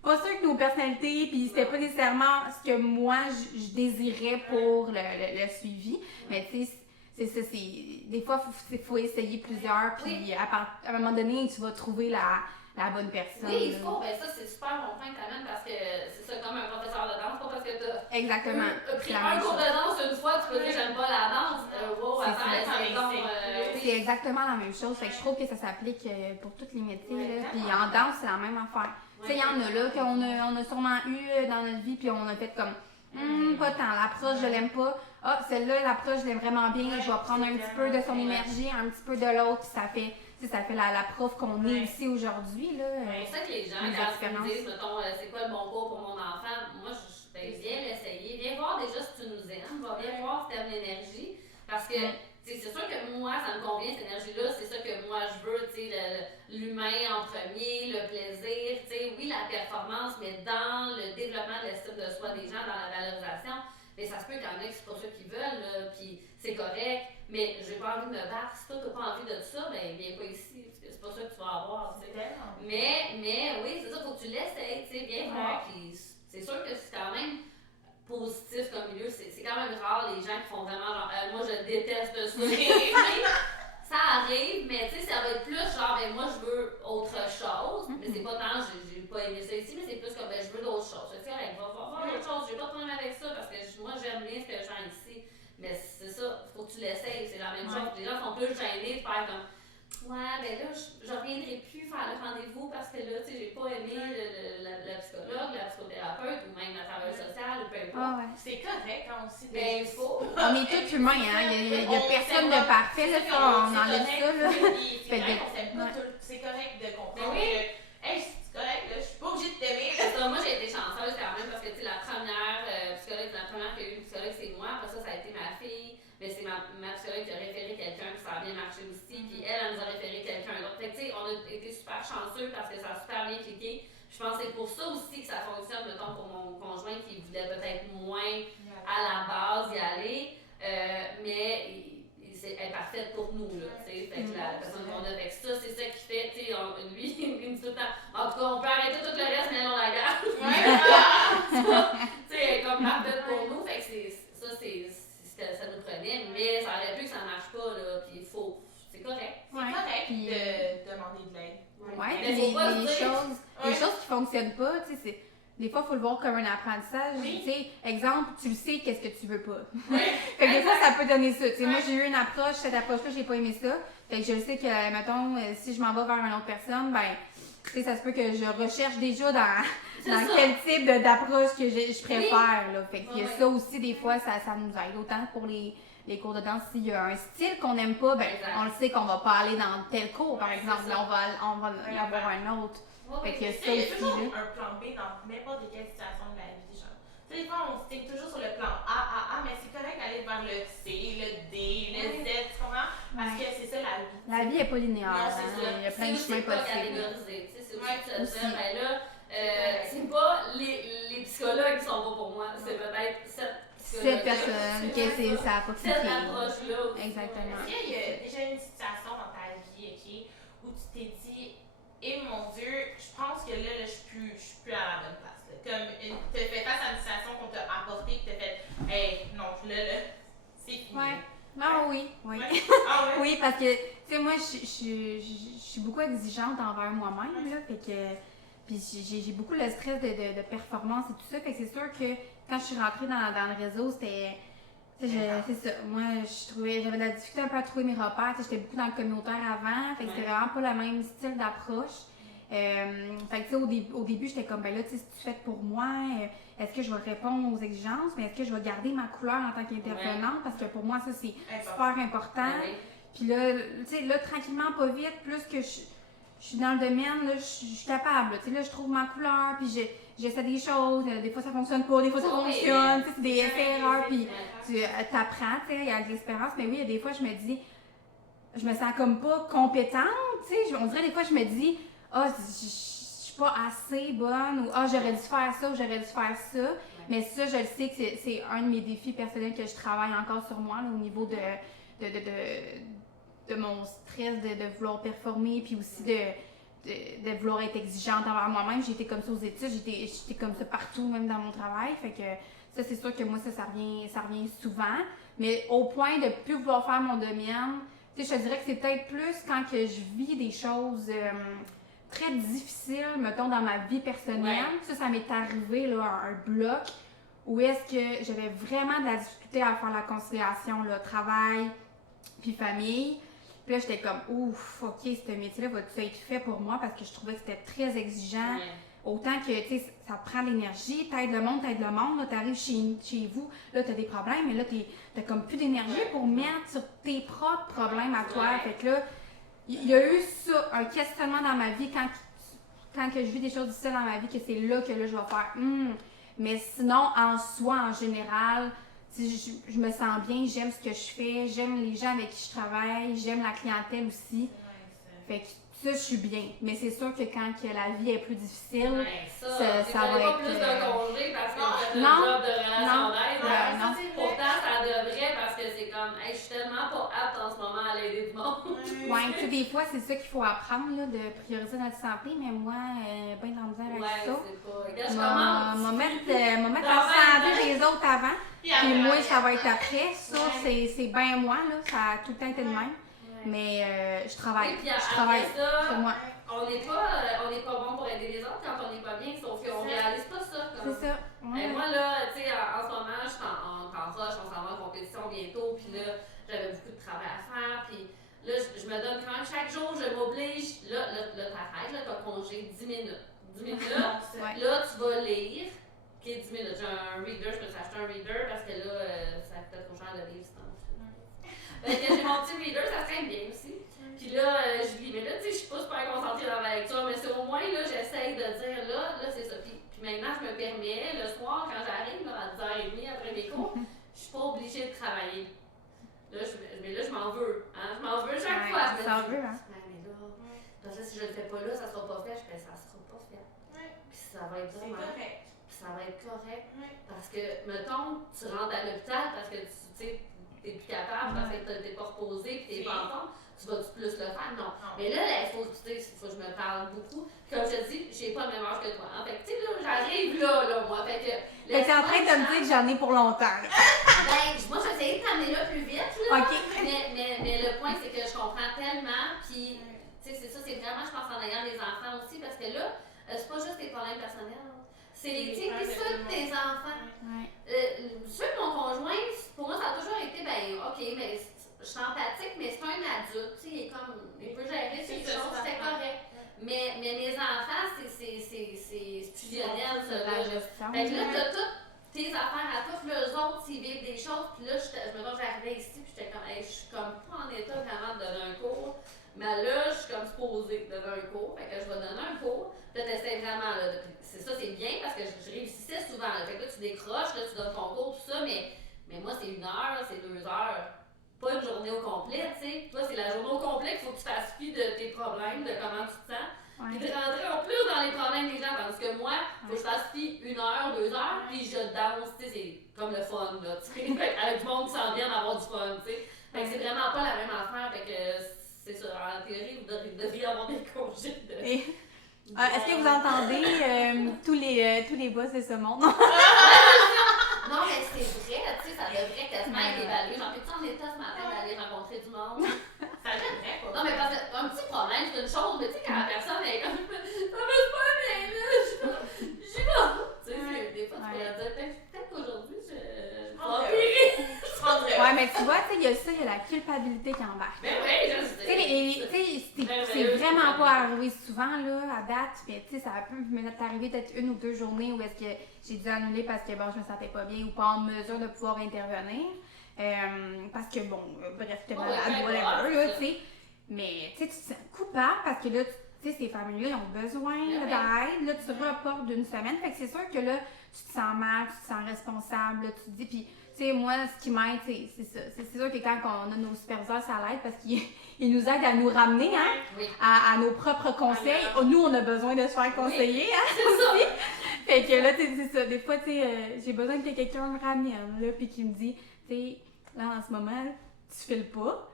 pas sûr que nos personnalités, puis c'était pas nécessairement ce que moi, je désirais pour le suivi. Mais tu sais, c'est ça, des fois, il faut essayer plusieurs, puis à un moment donné, tu vas trouver la bonne personne. Oui, il faut, ben ça, c'est super bon point quand même, parce que c'est ça, comme un professeur de danse, pas parce que t'as pris un cours de danse une fois, tu peux dire j'aime pas la danse. C'est exactement la même chose. Fait que je trouve que ça s'applique pour tous les métiers. Là. Puis en danse, c'est la même affaire. Tu sais, il y en a là qu'on a sûrement eu dans notre vie, puis on a fait comme pas tant, l'approche, je l'aime pas. Ah, celle-là, l'approche, je l'aime vraiment bien. Je vais prendre un petit peu de son énergie, un petit peu de l'autre, puis ça fait la prof qu'on est ici aujourd'hui. C'est pour ça que les gens, quand ils me disent, mettons, c'est quoi le bon cours pour mon enfant, moi, viens l'essayer. Viens voir déjà si tu nous aimes. Viens voir si tu aimes l'énergie. Parce que c'est sûr que moi, ça me convient cette énergie-là. C'est ça que moi, je veux. L'humain en premier, le plaisir. Oui, la performance, mais dans le développement de l'estime de soi des gens, dans la valorisation. Mais ça se peut qu'il y en a qui c'est pas ça qu'ils veulent, puis c'est correct, mais j'ai pas envie de me battre. Si toi t'as pas envie de ça, ben viens pas ici, parce que c'est pas ça que tu vas avoir. Mais oui, c'est ça, faut que tu l'essayes, viens voir. Puis c'est sûr que c'est quand même positif comme milieu, c'est quand même rare les gens qui font vraiment genre, moi je déteste ça. Ça arrive, mais tu sais, ça va être plus genre, ben moi je veux autre chose, mais c'est pas tant, j'ai pas aimé ça ici, mais c'est plus comme, ben je veux d'autres choses. Je dis, va voir autre chose, j'ai pas de problème avec ça parce que moi j'aime bien ce que j'ai ici. Mais c'est ça, faut que tu l'essayes, c'est la même chose. Les gens sont plus gênés de faire comme, ouais, ben là, je reviendrai plus faire le rendez-vous parce que là, tu sais, j'ai pas aimé la psychologue, la psychothérapeute ou même la travailleuse sociale ou peu importe. C'est correct quand aussi. Ben, il faut. On est tous humains, hein. Il y a personne de parfait, là, on enlève ça, là. C'est correct de comprendre que, hey, c'est correct, là, je suis pas obligée de t'aimer. Moi, j'ai été chanceuse quand même parce que, tu sais, la première psychologue, la première qui a eu une psychologue, c'est moi. Après ça a été ma fille. Mais c'est ma psychologue qui a référé quelqu'un, puis ça a bien marché aussi. Puis elle nous a référé quelqu'un d'autre. Fait que, tu sais, on a été super chanceux parce que ça a super bien cliqué. Je pense que c'est pour ça aussi que ça fonctionne, mettons, pour mon conjoint qui voulait peut-être moins à la base y aller. Mais elle est parfaite pour nous, là, tu sais. Fait que la personne qu'on a avec ça, c'est ça qui fait, tu sais, lui, il me dit tout le temps, en tout cas, on peut arrêter tout le reste, mais elle, on la garde. Tu sais, elle est comme parfaite pour nous. Fait que ça nous prenait, mais ça aurait pu que ça marche pas, là, puis c'est correct. C'est correct de demander de l'aide. Mais les choses qui fonctionnent pas, tu sais, des fois, il faut le voir comme un apprentissage. Tu sais, exemple, tu le sais qu'est-ce que tu veux pas. Fait que des fois, ça peut donner ça. Tu sais, moi, j'ai eu une approche, cette approche-là, j'ai pas aimé ça. Fait que je sais que, mettons, si je m'en vais vers une autre personne, ben, tu sais, ça se peut que je recherche déjà dans quel type d'approche que je préfère, là. Fait qu'il y a ça aussi, des fois, ça nous aide. Autant pour les cours de danse, s'il y a un style qu'on n'aime pas, ben, on le sait qu'on va pas aller dans tel cours, par exemple. Là, on va y avoir un autre. Fait qu'il y a ça aussi, il y a toujours un plan B dans n'importe quelle situation de la vie, genre. Tu sais, des fois, on se stick toujours sur le plan A, mais c'est correct d'aller vers le C, le D, le Z, tu comprends? Parce que c'est ça la vie. La vie n'est pas linéaire, non, c'est ça. Il y a plein de chemins possibles. C'est aussi de ben là, c'est pas les psychologues qui sont pas pour moi, c'est peut-être cette personne, que c'est ça, pas cette approche-là. Exactement. Est-ce qu'il y a déjà une situation dans ta vie, où tu t'es dit, et mon Dieu, je pense que là, je suis plus à la bonne place. Là. Comme, t'as fait face à une situation qu'on t'a apportée, puis t'as fait, hey, non, là, c'est fini. Ouais. Non, oui. Ouais. Ah ouais? Oui, parce que, tu sais, moi, je suis beaucoup exigeante envers moi-même, là, fait que, puis j'ai beaucoup le stress de performance et tout ça, fait que c'est sûr que quand je suis rentrée dans le réseau, c'était, tu sais, c'est ça, moi, j'avais de la difficulté un peu à trouver mes repères, tu sais, j'étais beaucoup dans le communautaire avant, fait que c'était vraiment pas le même style d'approche. Fait que, tu sais, au début, j'étais comme, ben là, tu sais, si tu fais pour moi, est-ce que je vais répondre aux exigences, mais est-ce que je vais garder ma couleur en tant qu'intervenante? Parce que pour moi, ça, c'est super important. Puis là, tu sais, là, tranquillement, pas vite, plus que je suis dans le domaine, là, je suis capable. Tu sais, là, je trouve ma couleur, puis j'essaie des choses. Des fois, ça fonctionne pas, des fois, ça fonctionne. Tu sais, c'est des essais-erreurs, puis tu apprends, tu sais, il y a de l'expérience. Mais oui, il y a des fois, je me dis, je me sens comme pas compétente, tu sais. On dirait des fois, je me dis, je suis pas assez bonne, ou j'aurais dû faire ça, ou j'aurais dû faire ça. Ouais. Mais ça, je le sais que c'est un de mes défis personnels que je travaille encore sur moi, là, au niveau de mon stress de vouloir performer, puis aussi de vouloir être exigeante envers moi-même. J'ai été comme ça aux études, j'étais comme ça partout, même dans mon travail. Fait que ça, c'est sûr que moi, ça revient souvent. Mais au point de plus vouloir faire mon domaine, tu sais, je te dirais que c'est peut-être plus quand que je vis des choses très difficile, mettons, dans ma vie personnelle. Ouais. Ça m'est arrivé, là, un bloc où est-ce que j'avais vraiment de la difficulté à faire la conciliation, là, travail puis famille. Puis là, j'étais comme, ouf, ok, ce métier-là va-tu être fait pour moi parce que je trouvais que c'était très exigeant. Ouais. Autant que, tu sais, ça prend de l'énergie, t'aides le monde, là, t'arrives chez vous, là, t'as des problèmes, mais là, t'as comme plus d'énergie pour mettre sur tes propres problèmes à toi. Ouais. Fait que là, il y a eu ça, un questionnement dans ma vie quand que je vis des choses difficiles dans ma vie, que c'est là que là, je vais faire mais sinon, en soi, en général, je me sens bien, j'aime ce que je fais, j'aime les gens avec qui je travaille, j'aime la clientèle aussi. Fait que ça, je suis bien. Mais c'est sûr que quand que la vie est plus difficile, ça va être... pas plus de congé parce que vous êtes un job de relation d'aide. Non. Pourtant, ça devrait parce que c'est comme, hey, je suis tellement pas apte en ce moment à l'aider du monde. Ouais, tu sais, des fois, c'est ça qu'il faut apprendre, là, de prioriser notre santé, mais moi, ben dans le misère avec ça. C'est pas... M'a mettre la santé des autres avant, puis moi, ça va être après. Ça, c'est bien moi, là, ça a tout le temps été de même. Mais je travaille. Et puis je travaille sur moi. On n'est pas bon pour aider les autres quand on n'est pas bien, sauf qu'on réalise pas ça. C'est ça. Ouais. Moi, là, tu sais, en ce moment, je suis en rush, on s'en va en compétition bientôt, puis là, j'avais beaucoup de travail à faire, puis là, je me donne quand même chaque jour, je m'oblige, là, t'arrêtes, là, t'as congé 10 minutes. 10 minutes, là, tu vas lire, ok, 10 minutes, j'ai un reader, je peux t'acheter un reader, parce que là, ça coûte trop cher de lire, fait que j'ai mon petit reader, ça traîne bien aussi. Puis là, je lis, mais là, tu sais, je suis pas super concentrée dans ma lecture, mais c'est au moins, là, j'essaye de dire, là, c'est ça. Puis maintenant, je me permets, le soir, quand j'arrive, là, à 10h30 après mes cours, je suis pas obligée de travailler. Là, je m'en veux. Hein? Je m'en veux chaque fois. Tu t'en veux, hein? Mais là, parce que si je le fais pas là, ça sera pas fait. Ça sera pas fait. Puis ça va être dommage. Puis ça va être correct. Parce que, mettons, tu rentres à l'hôpital parce que tu sais, t'es plus capable parce que t'es pas reposé pis t'es pas en forme, tu vas-tu plus le faire? Non. Mais là, il faut que je me parle beaucoup. Comme je te dis, j'ai pas le même âge que toi. Hein? Fait que, tu sais, là, j'arrive là, moi. Fait que. T'es en train de me dire que j'en ai pour longtemps. Moi, j'essayais de t'amener là plus vite, là. OK. Mais le point, c'est que je comprends tellement, puis, tu sais, c'est ça, c'est vraiment, je pense, en ayant des enfants aussi, parce que là, c'est pas juste tes problèmes personnels. C'est ceux de tes enfants. Ceux de mon conjoint, pour moi, ça a toujours été, ben, ok, mais je suis empathique, mais c'est un adulte, tu sais, il peut gérer ces choses, c'est correct. Mais mes enfants, c'est fusionnel, ça. Fait que là, t'as toutes tes affaires à tous les autres, s'ils vivent des choses, puis là, je me dis, j'arrivais ici, puis j'étais comme, hey, je suis comme pas en état vraiment de donner un cours. Mais là, je suis comme supposée donner un cours, fait que je vais donner un cours, puis là, t'essaies vraiment, là, c'est bien parce que je réussissais souvent, là, fait que là, tu décroches, là, tu donnes ton cours, tout ça, mais moi, c'est 1 heure, c'est 2 heures, pas une journée au complet, tu sais. Toi, c'est la journée au complet qu'il faut que tu fasses fi de tes problèmes, de comment tu te sens, puis de rentrer en plus dans les problèmes des gens, tandis que moi, faut que je fasse fi 1 heure, 2 heures, puis je danse, tu sais, c'est comme le fun, là, tu sais, avec du monde qui s'en vient d'avoir du fun, tu sais. Fait que c'est vraiment pas la même affaire, fait que c'est ça, en théorie, vous devriez avoir des congés de... Est-ce que vous entendez tous les boss de ce monde? Non, mais c'est vrai, tu sais, ça devrait quasiment être évalué. Genre, t'es-tu en état ce matin d'aller rencontrer du monde? Ça devrait, quoi. Non, mais parce que un petit problème, c'est une chose, mais tu sais, quand la personne est comme, ça va pas bien, là, j'y vais. Tu sais, des fois, tu pourrais dire, peut-être qu'aujourd'hui, je Ouais, mais tu vois, il y a ça, il y a la culpabilité qui embarque. Mais oui, je sais. C'est vraiment pas arrivé souvent, là, à date, mais tu sais, ça peut m'être arrivé peut-être 1 ou 2 journées où est-ce que j'ai dû annuler parce que, bon, je me sentais pas bien ou pas en mesure de pouvoir intervenir. Parce que, bon, bref, j'étais malade, whatever, là, tu sais. Mais, tu sais, tu te sens coupable parce que là, tu sais, ces familles-là, ils ont besoin d'aide. Là, tu reportes d'une semaine. Fait que c'est sûr que là, tu te sens mal, tu te sens responsable, là, tu te dis, puis tu sais, moi, ce qui m'aide, c'est ça. C'est sûr que quand on a nos superviseurs, ça l'aide parce qu'ils nous aident à nous ramener à nos propres conseils. Nous, on a besoin de se faire conseiller aussi. Fait que là, c'est ça. Des fois, tu sais, j'ai besoin que quelqu'un me ramène, là, puis qui me dit, tu sais, là, en ce moment, tu files pas.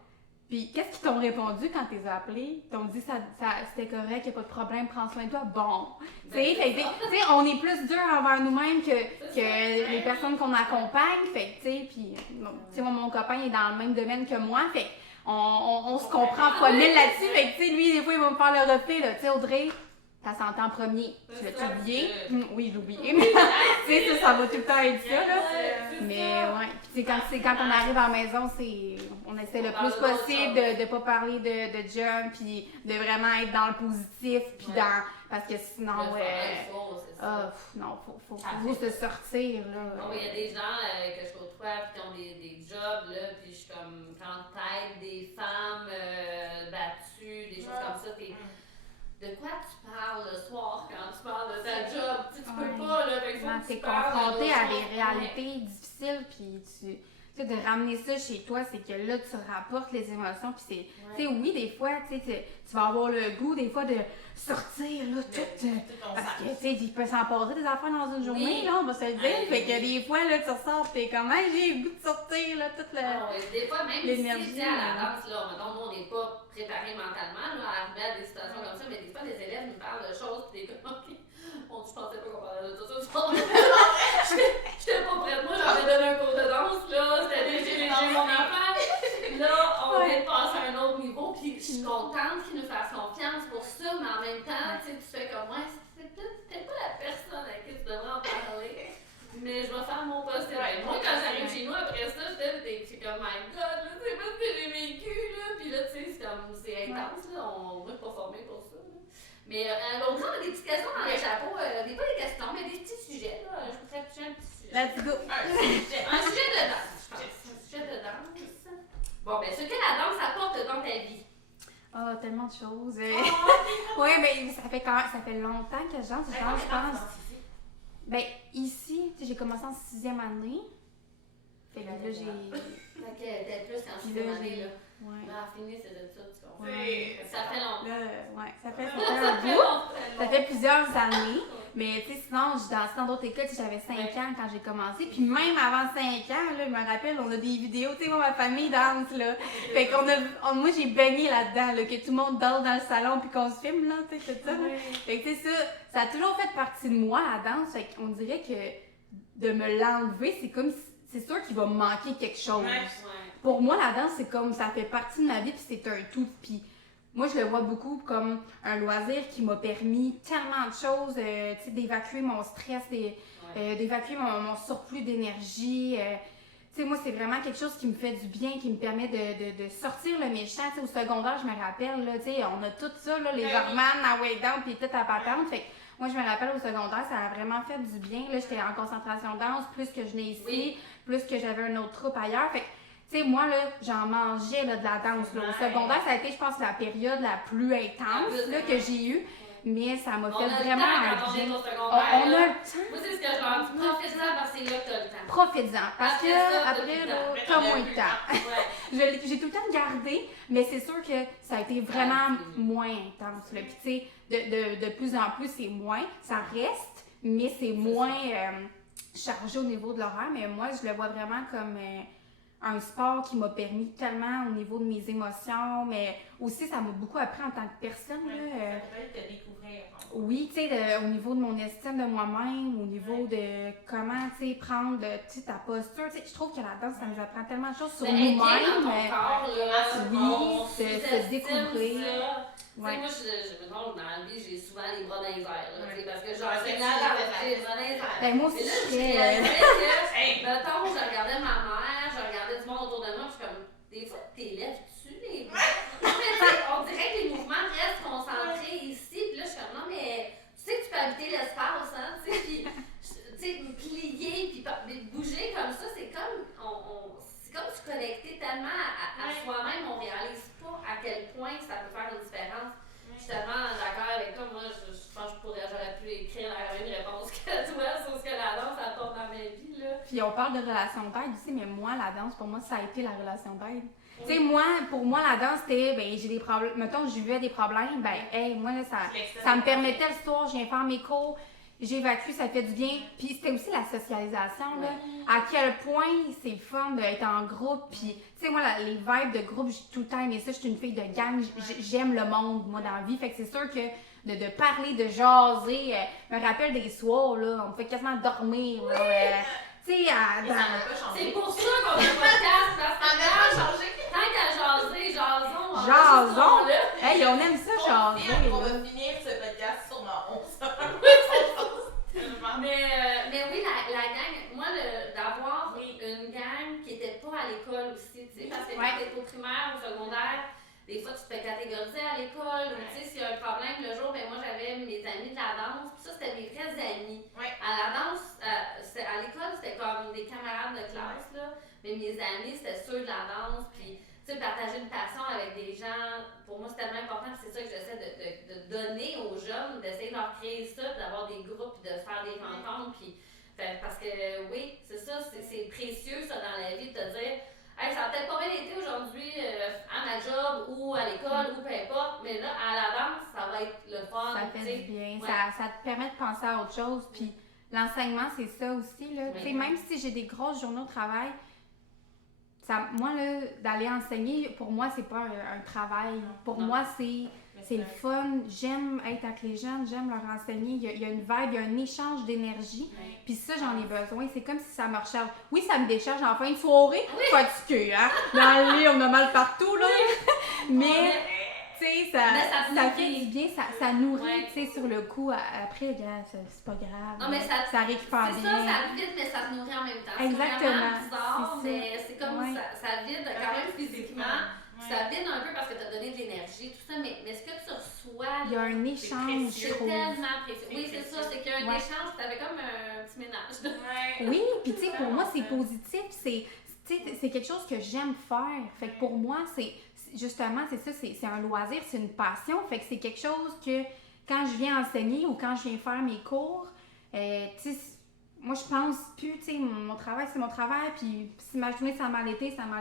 Puis, qu'est-ce qu'ils t'ont répondu quand tu les as appelés? Ils t'ont dit, c'était correct, il n'y a pas de problème, prends soin de toi. Bon. Tu sais, on est plus dur envers nous-mêmes que les personnes qu'on accompagne. Fait que, tu sais, puis, bon, tu sais, mon copain il est dans le même domaine que moi. Fait on se comprend fois 1000 là-dessus. Fait que, tu sais, lui, des fois, il va me faire le reflet, là. Tu sais, Audrey, ta santé en premier. Tu l'as-tu oublié? Oui, je l'ai oublié. Mais, tu sais, ça va tout le temps être ça, là. Mais, ouais. Puis, quand on arrive à la maison, on essaie le plus possible de ne pas parler de job, puis de vraiment être dans le positif, puis parce que sinon, non, faut se sortir, là. Il y a des gens que je côtoie qui ont des jobs, là, puis je suis comme, quand t'aides des femmes battues, des choses comme ça, de quoi tu parles le soir quand tu parles de ta job? Tu peux pas, là, fait que faut que t'es tu parles confronté à des réalités difficiles, puis tu sais, de ramener ça chez toi, c'est que là, tu rapportes les émotions, puis c'est, tu sais, oui, des fois, tu vas avoir le goût, des fois, de sortir, là, tout parce que, tu sais, il peut s'en passer des affaires dans une journée, là, on va se le dire, fait que des fois, là, tu ressors, pis t'es comme, j'ai le goût de sortir, là, toute des fois, même l'énergie. Si, à la danse, là, mettons, nous, on n'est pas préparés mentalement, là, à arriver à des situations comme ça, mais des fois, des élèves nous parlent de choses, pis t'es comme, OK, je pensais pas qu'on parlait de ça, j'étais pas prête, moi, j'avais donné un cours de danse, là, c'était léger mon affaire. Là, on vient de passer à un autre niveau, puis je suis contente qu'ils nous fassent confiance pour ça, mais en même temps, tu fais comme moi, c'est peut-être pas la personne à qui tu devrais en parler, mais je vais faire mon possible. Moi, quand j'arrive chez nous après ça, c'est comme, my god, là, c'est pas ce que j'ai vécu, là, puis là, tu sais, c'est intense, là, moi, je suis pas formée pour ça. Là. Mais l'autre jour, on a des petites questions dans les chapeaux, pas des questions, mais des petits sujets, là. Je voudrais toucher un petit sujet. Let's go! Un sujet de danse, je pense. Un sujet de danse. Bon, ben, ce que la danse apporte dans ta vie. Oh, tellement de choses. Oui, mais ça fait longtemps que je danse, je pense. Ben, ici, j'ai commencé en 6e année. Fait que là, j'ai... Fait que t'es plus en 6e année, là. Ouais. Elle a fini ses études, tu comprends? Ça fait longtemps. Ouais, ça fait un bout. Ça fait plusieurs années. Mais tu sais, sinon, je dansais dans d'autres écoles. J'avais 5 ans quand j'ai commencé. Puis même avant 5 ans, là, je me rappelle, on a des vidéos. Tu sais, moi, ma famille danse, là. Fait moi, j'ai baigné là-dedans, là, que tout le monde danse dans le salon puis qu'on se filme, là, tu sais, tout ça. Là. Fait que tu sais, ça a toujours fait partie de moi, la danse. Fait qu'on dirait que de me l'enlever, c'est comme... C'est sûr qu'il va me manquer quelque chose. Pour moi, la danse, c'est comme... Ça fait partie de ma vie puis c'est un tout. Puis moi, je le vois beaucoup comme un loisir qui m'a permis tellement de choses, tu sais, d'évacuer mon stress, d'évacuer mon surplus d'énergie. Tu sais, moi, c'est vraiment quelque chose qui me fait du bien, qui me permet de sortir le méchant. Tu sais, au secondaire, je me rappelle, là, tu sais, on a tout ça, là, les hormones, la way down, puis toute la patente. Fait que moi, je me rappelle au secondaire, ça a vraiment fait du bien. Là, j'étais en concentration danse, plus que je venais ici, plus que j'avais un autre troupe ailleurs. Fait que, tu sais, moi, là, j'en mangeais là, de la danse. Là. Au secondaire, ça a été, je pense, la période la plus intense là, que j'ai eue. Mais ça m'a fait vraiment un bien. On a le temps. Moi, c'est ce que je leur dis. Profite-en parce que c'est là que t'as le temps. Profites-en. Parce que après, t'as moins de temps. J'ai tout le temps gardé, mais c'est sûr que ça a été vraiment moins intense. Là. Puis, tu sais, de plus en plus, c'est moins. Ça reste, mais c'est moins chargé au niveau de l'horaire. Mais moi, je le vois vraiment comme un sport qui m'a permis tellement au niveau de mes émotions, mais aussi ça m'a beaucoup appris en tant que personne. Ouais, Là, ça peut te découvrir. oui, tu sais, au niveau de mon estime de moi-même, au niveau de comment, tu sais, prendre, tu sais, ta posture, tu sais, je trouve que la danse, ça nous apprend tellement de choses sur nous-mêmes. Oui, se découvrir. Ouais. Moi, je me trompe dans la vie, j'ai souvent les bras dans les airs, là, parce que genre, c'est j'ai les bras dans les airs. Ben, moi aussi, mais là, je je serais... réalisais que, mettons, je regardais ma mère, je regardais du monde autour de moi, puis je suis comme, des fois, t'élèves-tu les bras? Non, mais tu sais, on dirait que les mouvements restent concentrés ici, puis là, je suis comme, non, mais tu sais que tu peux habiter l'espace, hein, tu sais, puis, tu sais, plier, puis bouger comme ça, c'est comme, c'est comme se connecter tellement à soi-même, on réalise pas à quel point ça peut faire une différence. Je suis tellement d'accord avec toi. Moi, je pense que j'aurais pu écrire la même réponse que toi sur ce que la danse apporte dans ma vie. Là. Puis on parle de relation d'aide aussi, mais moi, la danse, pour moi, ça a été la relation d'aide. Tu sais, pour moi, la danse, c'était, ben, j'ai des problèmes. Mettons, je vivais des problèmes, ben, hey, moi, là, ça me permettait le soir, je viens faire mes cours. J'évacue, ça fait du bien. Puis c'était aussi la socialisation, là. À quel point c'est fun d'être en groupe. Puis, tu sais, moi, les vibes de groupe, j'ai tout le temps aimé ça. Je suis une fille de gang. J'aime le monde, moi, dans la vie. Fait que c'est sûr que de parler, de jaser, me rappelle des soirs, là. On me fait quasiment dormir, là. Tu sais, c'est pour ça qu'on a un podcast, parce que tant qu'à jaser, jason. Hey, on aime ça, jaser. On va finir ce podcast sur ma 11 mais oui, la gang, moi, d'avoir une gang qui n'était pas à l'école aussi, tu sais, parce que quand t'es au primaire ou secondaire, des fois, tu te fais catégoriser à l'école, ou tu sais, s'il y a un problème le jour, ben moi, j'avais mes amis de la danse, puis ça, c'était mes vrais amis. À la danse, à l'école, c'était comme des camarades de classe, là, mais mes amis, c'était ceux de la danse, puis tu sais, partager une passion avec des gens, pour moi, c'est tellement important, puis c'est ça que j'essaie de donner aux jeunes, d'essayer de leur créer ça, d'avoir des groupes, puis de faire des rencontres, puis parce que oui, c'est ça, c'est précieux, ça, dans la vie, de te dire, hey, ça a peut-être pas bien été aujourd'hui à ma job, ou à l'école, ou peu importe, mais là, à la danse, ça va être le fun. Ça fait du bien, ça te permet de penser à autre chose, puis l'enseignement, c'est ça aussi, là, tu sais, même si j'ai des grosses journées au travail, moi, là, d'aller enseigner, pour moi, c'est pas un travail. Pour moi, c'est le fun. J'aime être avec les jeunes, j'aime leur enseigner. Il y a une vibe, il y a un échange d'énergie. Puis ça, j'en ai besoin. C'est comme si ça me recharge. Oui, ça me décharge en fin de soirée. Fatigué, hein? Dans le lit, on a mal partout, là. Mais, tu sais, ça fait du bien, ça nourrit, tu sais, sur le coup. Après, regarde, c'est pas grave. Non, mais ça récupère bien. C'est ça, ça vide, mais ça te nourrit en même temps. Exactement. C'est vraiment bizarre, mais c'est comme ça vide quand même physiquement. Ça vide un peu parce que tu as donné de l'énergie, tout ça, mais ce que tu reçois, il y a un échange, c'est tellement précieux. Oui, c'est ça, c'est qu'il y a un échange, tu avais comme un petit ménage. Oui, puis tu sais, pour moi, c'est positif, c'est quelque chose que j'aime faire. Fait que pour moi, justement, c'est ça, c'est un loisir, c'est une passion. Fait que c'est quelque chose que quand je viens enseigner ou quand je viens faire mes cours, tu sais, moi, je pense plus, tu sais, mon travail, c'est mon travail, puis si ma journée, ça m'a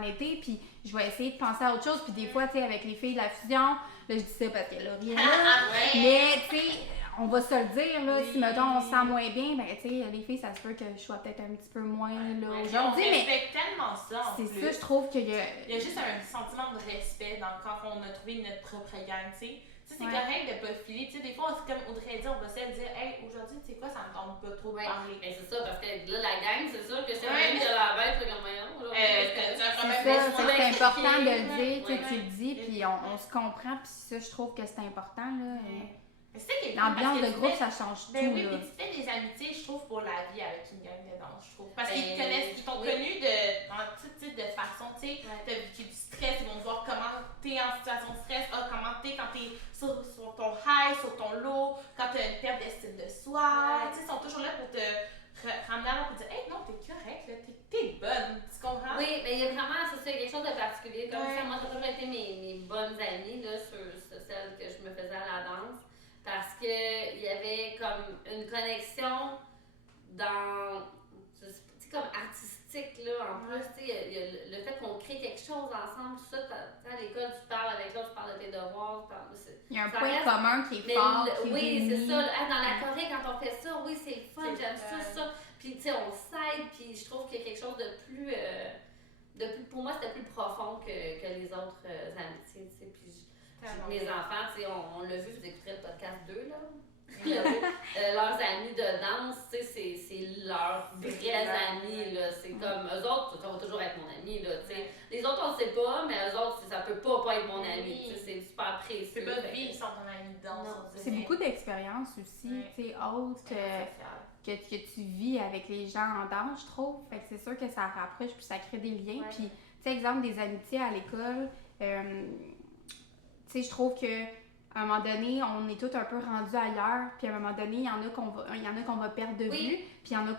été, puis je vais essayer de penser à autre chose, puis des fois, tu sais, avec les filles de la fusion, là, je dis ça parce qu'elle a rien là, mais, tu sais, on va se le dire, là, si, mettons, on se sent moins bien, ben, tu sais, les filles, ça se peut que je sois peut-être un petit peu moins, là, aujourd'hui, mais... On respecte tellement ça, en plus. C'est ça, je trouve qu'il y a... Il y a juste un sentiment de respect quand on a trouvé notre propre gang, tu sais. C'est correct de pas filer. Tu sais, des fois, c'est comme Audrey dit, on va se dire, hey, aujourd'hui, tu sais quoi, ça me tente pas trop de parler. Mais c'est ça, parce que là, la gang, c'est sûr que c'est même de la bête, c'est comme voyons. C'est important de le dire, tu le dis, puis on se comprend, puis ça, je trouve que c'est important, là. L'ambiance de groupe, ça change tout. Oui, puis tu fais des amitiés, je trouve, pour la vie avec une gang de danse, je trouve. Parce qu'ils t'ont connu dans tout type de façon, tu sais, t'as vécu du stress, ils vont te voir comment t'es en situation de stress, comment t'es quand t'es sur ton high, sur ton low, quand t'as une perte d'estime de soi, tu sais, ils sont toujours là pour te ramener à l'heure et dire, hey, non, t'es correct, là, t'es bonne, tu comprends? Oui, mais il y a vraiment, c'est quelque chose de particulier, comme ça, moi, ça a toujours été mes bonnes amies, là, sur celles que je me faisais à la danse. Parce qu'il y avait comme une connexion dans, tu sais, comme artistique, là, en plus, tu sais, il y a le fait qu'on crée quelque chose ensemble, tout ça, à l'école, tu parles avec l'autre, tu parles de tes devoirs, il y a un point commun qui est fort, oui, c'est ça, dans la Corée, quand on fait ça, oui, c'est le fun, j'aime ça, puis tu sais, on s'aide, puis je trouve qu'il y a quelque chose de plus... pour moi, c'était plus profond que les autres amitiés, tu sais. Puis mes enfants, tu sais, on l'a vu, vous écouterez le podcast 2, là. Leurs amis de danse, tu sais, c'est leurs vrais amis, là. C'est comme, eux autres, ça va toujours être mon ami, là, tu sais. Les autres, on le sait pas, mais eux autres, ça peut pas être mon ami, tu sais, c'est super précieux. Tu peux pas vivre sans ton ami de danse. C'est beaucoup d'expérience aussi, tu sais, autres que tu vis avec les gens en danse, je trouve. Fait que c'est sûr que ça rapproche puis ça crée des liens. Ouais. Puis, tu sais, exemple, des amitiés à l'école, tu sais, je trouve que à un moment donné, on est tous un peu rendus ailleurs, puis à un moment donné, il y en a qu'on va perdre de vue, puis il y en a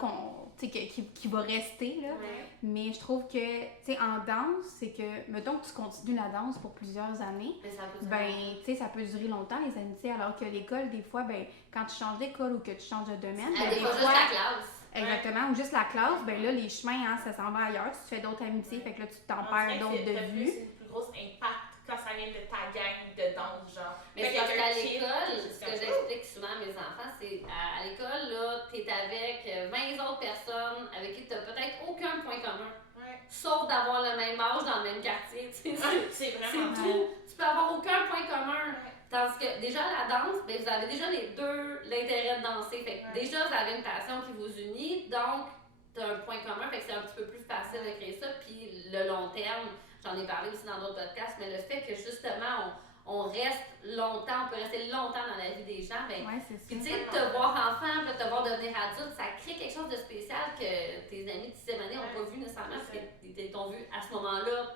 qui va rester, là. Ouais. Mais je trouve que, tu sais, en danse, c'est que, mettons que tu continues la danse pour plusieurs années, tu sais, ça peut durer longtemps, les amitiés, alors que l'école, des fois, quand tu changes d'école ou que tu changes de domaine, des fois, juste la classe. Exactement, ou juste la classe, là, les chemins, ça s'en va ailleurs, tu fais d'autres amitiés, fait que là, tu t'en perds d'autres de vue. C'est le plus gros impact quand ça vient de ta gang de danse, genre. Mais c'est parce qu'à l'école, ce que j'explique souvent à mes enfants, c'est à l'école, là, t'es avec 20 autres personnes avec qui t'as peut-être aucun point commun. Ouais. Sauf d'avoir le même âge dans le même quartier, tu sais. C'est vraiment c'est tout. Tu peux avoir aucun point commun. Tandis que déjà la danse, vous avez déjà les deux l'intérêt de danser. Fait que déjà, vous avez une passion qui vous unit, donc t'as un point commun, fait que c'est un petit peu plus facile de créer ça. Puis le long terme, j'en ai parlé aussi dans d'autres podcasts, mais le fait que justement on reste longtemps, on peut rester longtemps dans la vie des gens, c'est ça. Puis tu sais, te voir enfant, puis te voir devenir adulte, ça crée quelque chose de spécial que tes amis de 6e année n'ont pas vu nécessairement, parce qu'ils t'ont vu à ce moment-là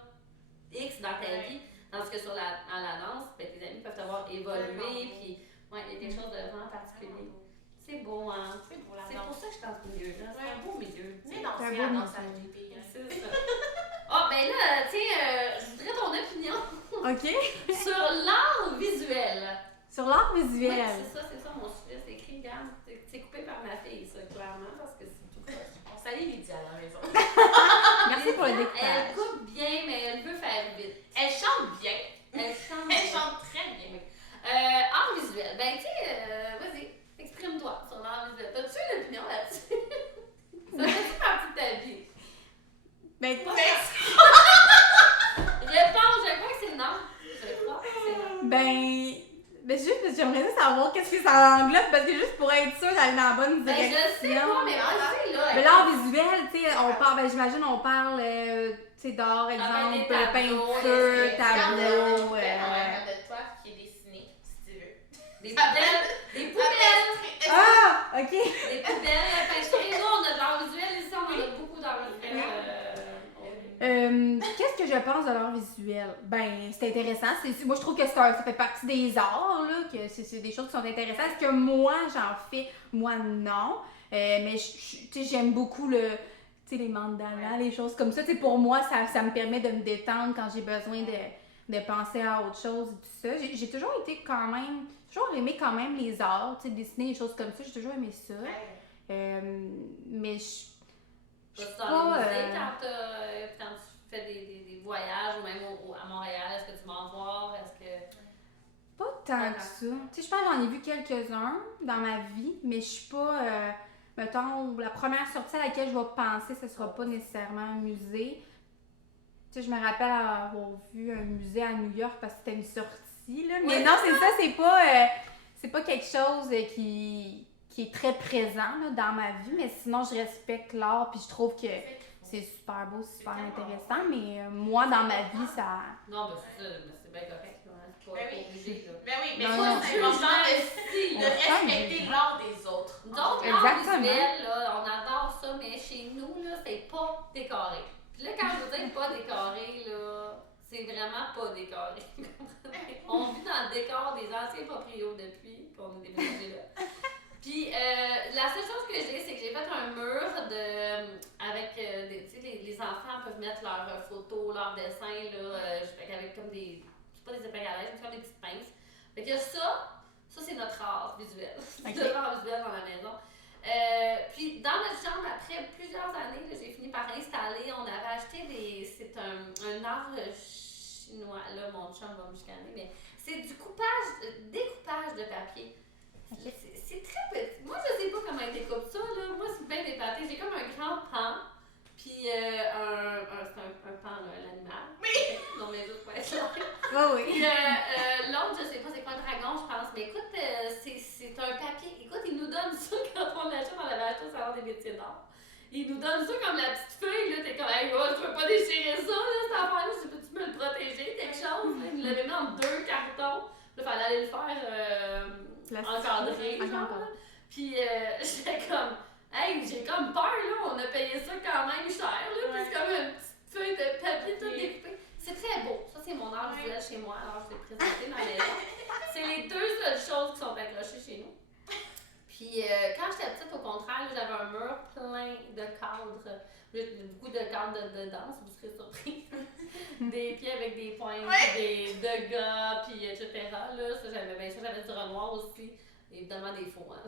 X dans ta vie. Tandis que dans la danse, tes amis peuvent te voir évoluer, puis il y a quelque chose de vraiment particulier. C'est beau, hein? C'est beau, la C'est danse. pour ça que je suis dans ce milieu-là. C'est un beau milieu. C'est danser à danse HDP. C'est ça. Ah, ben là, tiens, je voudrais ton opinion OK. sur l'art visuel. Sur l'art visuel. Oui, c'est ça mon sujet. C'est écrit, regarde, c'est coupé par ma fille, ça, clairement, parce que c'est tout proche. On salue Lydia à la maison. Merci pour le découpage. Elle coupe bien, mais elle veut faire vite. Elle chante bien. Elle chante Elle chante très bien. Art visuel. Ben, tu sais, vas-y, exprime-toi sur l'art visuel. T'as-tu une opinion là-dessus? Ça fait partie de ta vie. Ben, Réponse, je crois que c'est non. Je crois que c'est non. ben juste parce que j'aimerais savoir qu'est-ce que ça englobe, parce que juste pour être sûre d'aller dans la bonne Ben, direction. je sais pas, mais vas-y, là. Mais l'art visuel, tu sais, on parle, j'imagine, on parle, tu sais, d'art, exemple, peinture, tableau. De toi qui est dessiné, si tu veux. Des poubelles. Ah, ok. Des poubelles, peinture. Nous, on a de l'art visuel ici, on a beaucoup d'art visuel. Qu'est-ce que je pense de l'art visuel? Ben, c'est intéressant. Moi, je trouve que ça fait partie des arts, là, que c'est des choses qui sont intéressantes. Est-ce que moi, j'en fais? Moi, non. Mais, tu sais, j'aime beaucoup les mandalas, les choses comme ça. Tu sais, pour moi, ça me permet de me détendre quand j'ai besoin de penser à autre chose et tout ça. J'ai toujours été toujours aimé quand même les arts, tu sais, dessiner des choses comme ça. J'ai toujours aimé ça. Mais Tu t'en musée quand tu fais des voyages ou même à Montréal, est-ce que tu vas en voir? Est-ce que... Pas tant que ça. Tu sais, je pense que j'en ai vu quelques-uns dans ma vie, mais je suis pas... mettons, la première sortie à laquelle je vais penser, ce sera pas nécessairement un musée. Tu sais, je me rappelle avoir vu un musée à New York parce que c'était une sortie, là. Mais non, c'est ça, c'est pas quelque chose qui est très présent là, dans ma vie, mais sinon je respecte l'art puis je trouve que c'est super beau, super intéressant, mais moi dans ma vie ça... Non, ben c'est ça, c'est bien correct, c'est pas obligé là. Ben oui, mais Non, c'est important de respecter l'art des autres. Donc l'art visuel, là, on adore ça, mais chez nous, là, c'est pas décoré. Puis là, quand je veux dire pas décoré, là, c'est vraiment pas décoré. On vit dans le décor des anciens proprios depuis, puis on est déménagé là. Puis la seule chose que j'ai, c'est que j'ai fait un mur avec tu sais, les enfants peuvent mettre leurs photos, leurs dessins là, avec comme des, c'est pas des épingles à l'aise, mais comme des petites pinces. Fait que ça c'est notre art visuel. C'est notre art visuel dans la maison. Puis dans notre chambre, après plusieurs années, là, j'ai fini par installer, on avait acheté c'est un art chinois, là mon chum va me chicaner, mais c'est du découpage de papier. Okay. C'est très petit. Moi, je sais pas comment ils découpent ça, là. Moi, c'est bien épaté. J'ai comme un grand pan, puis c'est un pan Oui. Puis l'autre, je sais pas c'est quoi le dragon, je pense. Mais écoute, c'est un papier. Écoute, il nous donne ça quand on l'achète, on l'avait acheté au salon des métiers d'art. Il nous donne ça comme la petite feuille, là. T'es comme, hey, oh, je peux pas déchirer ça, là, cette affaire-là. Peux-tu me le protéger, quelque chose? Il nous l'avait mis en 2 cartons. Là, fallait aller le faire encadré, genre. Puis j'étais comme, hey, j'ai comme peur, là. On a payé ça quand même cher, là. Puis c'est comme une petite feuille de papier tout découpé. C'est très beau. Ça, c'est mon art visuel chez moi. Alors, je l'ai présenté dans la maison. C'est les 2 seules choses qui sont accrochées chez nous. Puis quand j'étais petite, au contraire, j'avais un mur plein de cadres. Beaucoup de cadres de danse, vous serez surpris. Des pieds avec des pointes, de gars, puis etc. Là, ça, j'avais bien sûr, j'avais du Renoir aussi. Évidemment des faux, hein,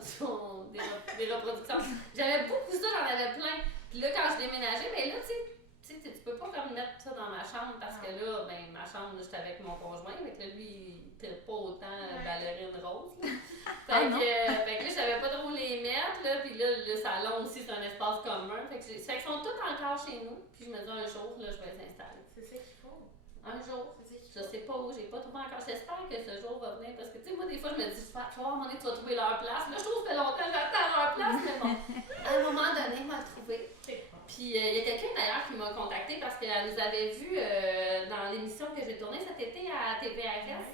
des reproductions. J'avais beaucoup ça, j'en avais plein. Puis là, quand je déménageais, ben là, tu peux pas comme mettre ça dans ma chambre parce que là, ben ma chambre, j'étais avec mon conjoint, mais que lui, il était pas autant ballerine rose. Fait que là, je savais pas trop où les mettre, là, puis là, le salon aussi, c'est un espace commun. Fait qu'ils sont tous encore chez nous, puis je me dis un jour, là, je vais les installer. C'est ça qu'il faut. Un jour. Je sais pas où, j'ai pas trouvé encore. J'espère que ce jour va venir parce que, tu sais, moi, des fois, je me dis, tu vas à un moment donné, tu vas trouver leur place. Là, je trouve que ça fait longtemps que j'attends leur place, mais bon, à un moment donné, on va le trouver. Puis, il y a quelqu'un d'ailleurs qui m'a contactée parce qu'elle nous avait vus dans l'émission que j'ai tournée cet été à TVRS.